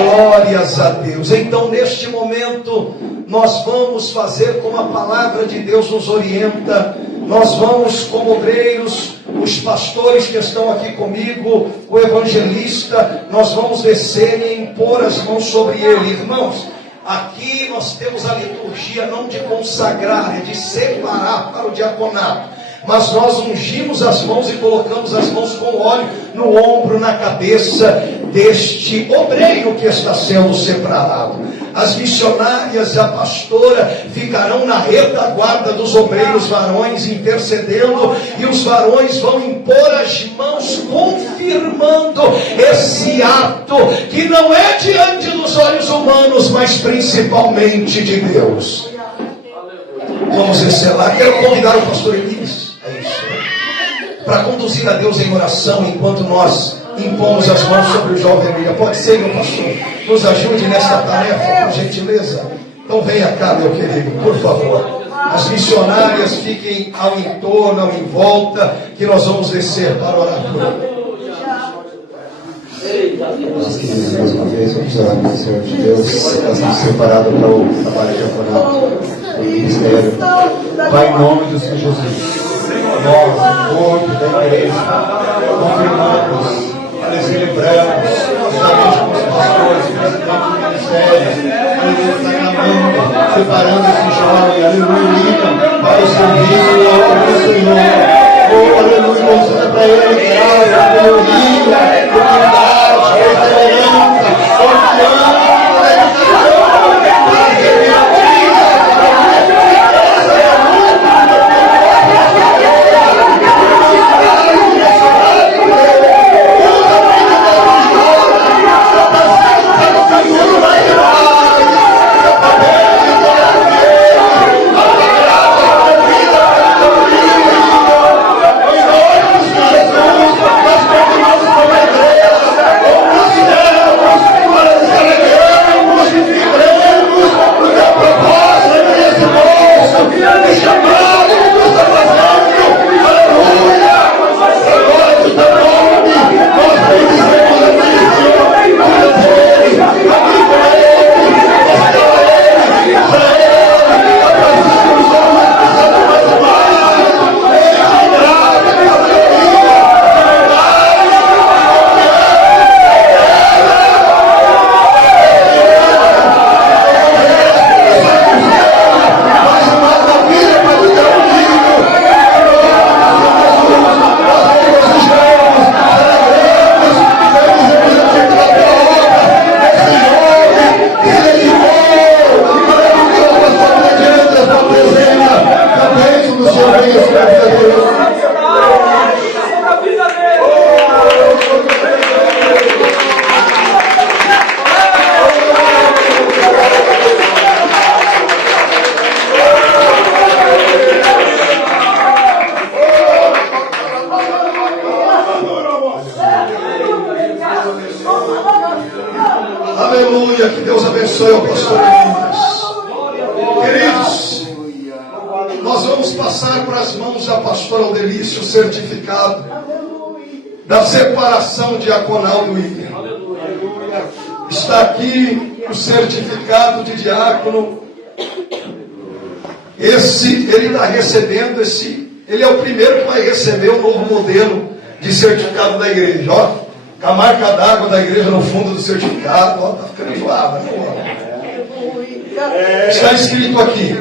Glórias a Deus. Então, neste momento, nós vamos fazer como a palavra de Deus nos orienta. Nós vamos, como obreiros, os pastores que estão aqui comigo, o evangelista, nós vamos descer e impor as mãos sobre ele. Irmãos, aqui nós temos a liturgia não de consagrar, é de separar para o diaconato. Mas nós ungimos as mãos e colocamos as mãos com óleo no ombro, na cabeça deste obreiro que está sendo separado. As missionárias e a pastora ficarão na retaguarda dos obreiros varões, intercedendo, e os varões vão impor as mãos, confirmando esse ato, que não é diante dos olhos humanos, mas principalmente de Deus. Vamos encerrar. Quero convidar o pastor Elias, para conduzir a Deus em oração, enquanto nós impomos as mãos sobre o jovem William. Pode ser, meu pastor? Nos ajude nesta tarefa, por gentileza. Então venha cá, meu querido, por favor. As missionárias fiquem ao entorno, ao em volta, que nós vamos descer para orar por ele. Nós queridos, mais uma vez, vamos orar com o Senhor de Deus, está sendo separado para o trabalho de diaconato, o ministério. Pai, em nome do Senhor Jesus, nós, o corpo da igreja, confirmamos, celebramos, juntamente com os pastores, presidente do ministério, aleluia, está clamando, separando esse jovem, aleluia, para o serviço da obra do Senhor. Oh, aleluia, mostrando para ele, aleluia, humildade, perseverança, confiança, Aleluia, que Deus abençoe o pastor Elias. Queridos, nós vamos passar para as mãos da pastora Aldelice o certificado da separação diaconal do William. Está aqui o certificado de diácono. Ele está recebendo ele é o primeiro que vai receber o novo modelo de certificado da igreja. Ó, com a marca d'água da igreja no fundo do certificado. Ó, está ficando enjoado, né? Está escrito aqui: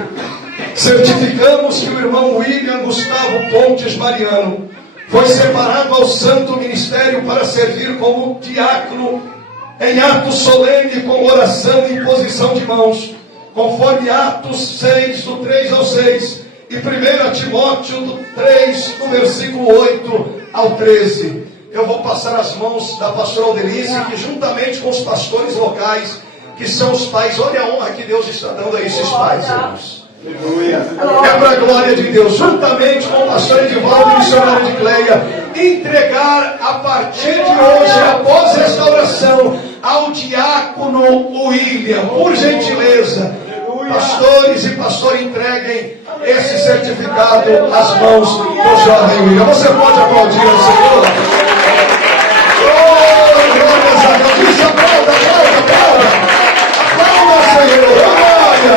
certificamos que o irmão William Gustavo Pontes Mariano foi separado ao santo ministério para servir como diácono em ato solene com oração e imposição de mãos, conforme Atos 6, do 3 ao 6, e 1 Timóteo do 3, do versículo 8 ao 13. Eu vou passar as mãos da pastora Aldelice, que juntamente com os pastores locais, que são os pais, olha a honra que Deus está dando a esses pais, irmãos. É para a glória de Deus, juntamente com o pastor Edivaldo e missionário de Cleia, entregar a partir de hoje, após esta oração, ao diácono William. Por gentileza, pastores e pastor, entreguem esse certificado às mãos do jovem William. Você pode aplaudir ao Senhor? Oh, glórias a Deus. Isso, aplauda, aplauda, aplauda. Aplauda, Senhor. Glória.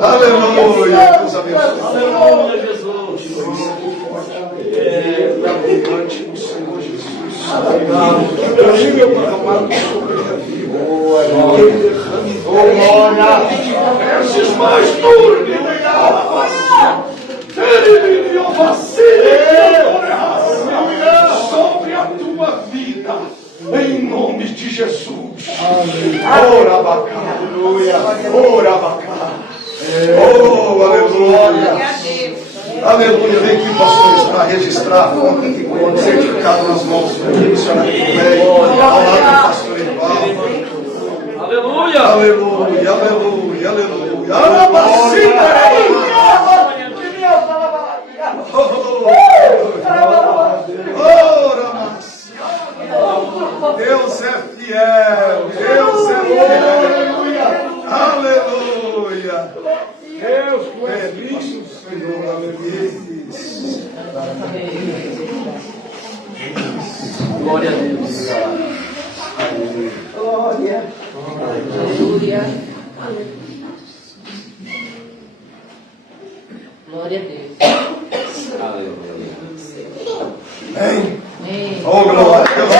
Aleluia, Deus abençoe. Aleluia, Jesus. Abundante no Senhor Jesus. Obrigado, meu amado, sobre a vida. Que Ele derrame glória. Esses mais duros de sobre a tua vida. Em nome de Jesus. Ora bacana. Ora bacana. Oh, aleluia. Aleluia. Vem aqui, pastores, para registrar o certificado nas mãos do missionário ao lado do pastor Edivaldo. Aleluia. Aleluia, aleluia, aleluia. Aleluia. Deus é fiel. Deus é fiel. Aleluia. Deus, tu és lindo, Senhor. Aleluia. Glória a Deus. Glória. Aleluia. Glória a Deus. Aleluia. Amém. Amém. Oh, glória a Deus.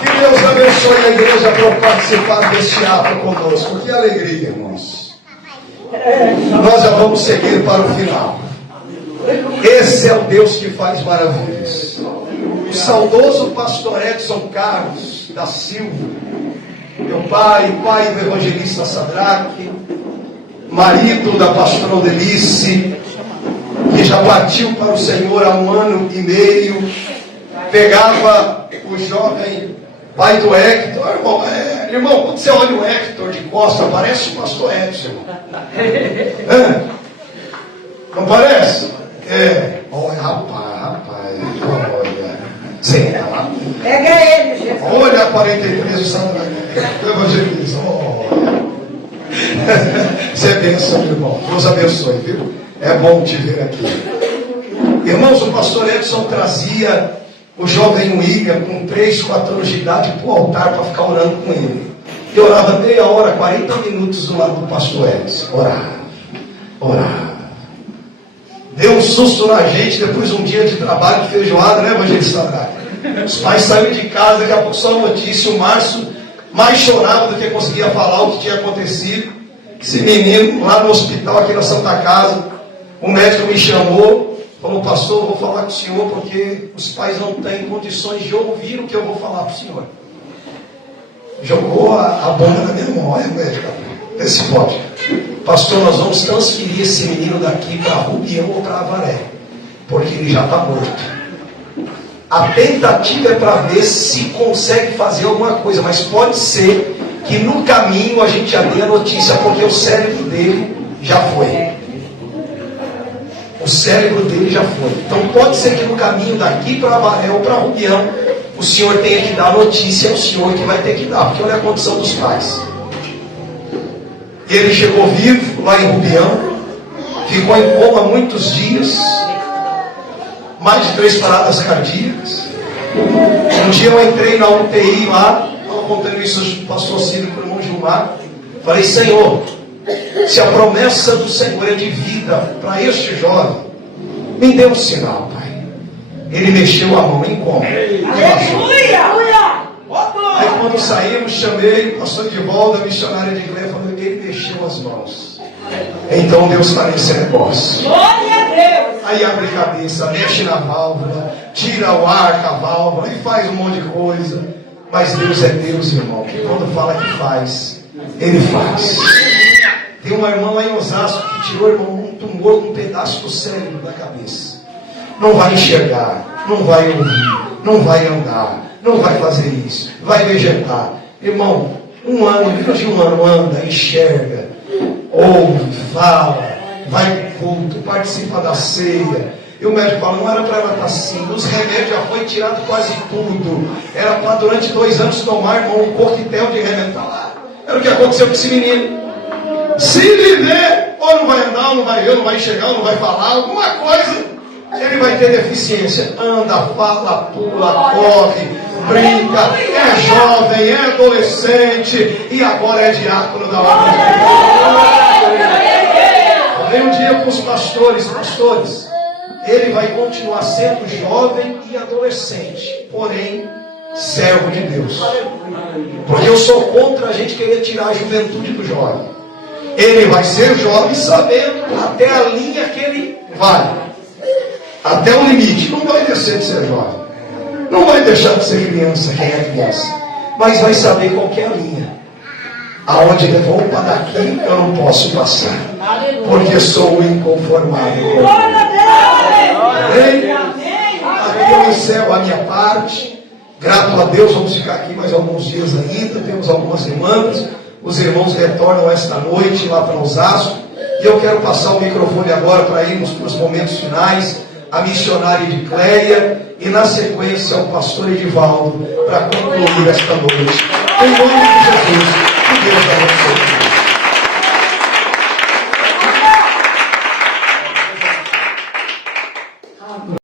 Que Deus abençoe a igreja por participar deste ato conosco. Que alegria, irmãos. Nós já vamos seguir para o final. Esse é o Deus que faz maravilhas. O saudoso pastor Edson Carlos da Silva, meu pai do evangelista Sadraque, marido da pastora Aldelice, que já partiu para o Senhor há 1 ano e meio, pegava o jovem pai do Hector. Irmão, quando você olha o Hector de costa, parece o pastor Edson. Não parece? Olha, rapaz, olha. Senta lá. Pega ele, Jesus. Olha a 43 do Sadraque, do evangelista. Olha. Você é bênção, meu irmão. Deus abençoe, viu? É bom te ver aqui. Irmãos, o pastor Edson trazia o jovem William com 3, 4 anos de idade para o altar para ficar orando com ele. Eu orava meia hora, 40 minutos do lado do pastor Edson. Orava. Deu um susto na gente depois de um dia de trabalho de feijoada, né, evangelista Sadraque? Os pais saíram de casa, daqui a pouco só notícia. O Márcio mais chorava do que conseguia falar o que tinha acontecido. Esse menino lá no hospital, aqui na Santa Casa, o médico me chamou, falou: pastor, eu vou falar com o senhor porque os pais não têm condições de ouvir o que eu vou falar para o senhor. Jogou a bomba na minha mão. Olha, médico, esse pode. Pastor, nós vamos transferir esse menino daqui para Rubião ou para Avaré, porque ele já está morto. A tentativa é para ver se consegue fazer alguma coisa, mas pode ser que no caminho a gente já dê a notícia, porque o cérebro dele já foi. O cérebro dele já foi. Então pode ser que no caminho daqui para Avaré ou para Rubião, o senhor tenha que dar a notícia, é o senhor que vai ter que dar, porque olha a condição dos pais. Ele chegou vivo lá em Rubião, ficou em coma muitos dias, mais de 3 paradas cardíacas. Um dia eu entrei na UTI lá, estava contando isso para o pastor Círio, para o irmão Gilmar. Falei, Senhor, se a promessa do Senhor é de vida para este jovem, me dê um sinal, Pai. Ele mexeu a mão em coma. Aí quando saímos, chamei o pastor de volta, a missionária de igreja, falou, ele mexeu as mãos. Então Deus faz esse negócio. Glória a Deus. Aí abre a cabeça, mexe na válvula, tira o ar com a válvula e faz um monte de coisa. Mas Deus é Deus, irmão, que quando fala que faz, Ele faz. Tem uma irmã lá em Osasco que tirou, irmão, um tumor com um pedaço do cérebro da cabeça. Não vai enxergar, não vai ouvir, não vai andar, não vai fazer isso, vai vegetar. Irmão, menos de um ano anda, enxerga, ouve, fala, vai pro culto, participa da ceia. E o médico fala, não era para ela estar assim, os remédios já foi tirado quase tudo. Era para durante 2 anos tomar, irmão, um coquetel de remédio. Tá lá. Era o que aconteceu com esse menino. Se viver, ou não vai andar, ou não vai ver, ou não vai enxergar, ou não vai falar, alguma coisa, ele vai ter deficiência. Anda, fala, pula, corre, brinca, é jovem, é adolescente, e agora é diácono da obra de Deus. Falei um dia com os pastores, ele vai continuar sendo jovem e adolescente, porém, servo de Deus. Porque eu sou contra a gente querer tirar a juventude do jovem. Ele vai ser jovem sabendo até a linha que ele vai. Até o limite. Não vai descer de ser jovem. Não vai deixar de ser criança, quem é criança. Mas vai saber qual que é a linha. Aonde ele vai, opa, daqui eu não posso passar. Porque sou inconformável. Amém? Aqui eu encerro a minha parte. Grato a Deus, vamos ficar aqui mais alguns dias ainda. Temos algumas semanas. Os irmãos retornam esta noite lá para Osasco. E eu quero passar o microfone agora para irmos para os momentos finais. A missionária Edicleia. E na sequência o pastor Edivaldo para concluir esta noite. Em nome de Jesus. Que Deus abençoe.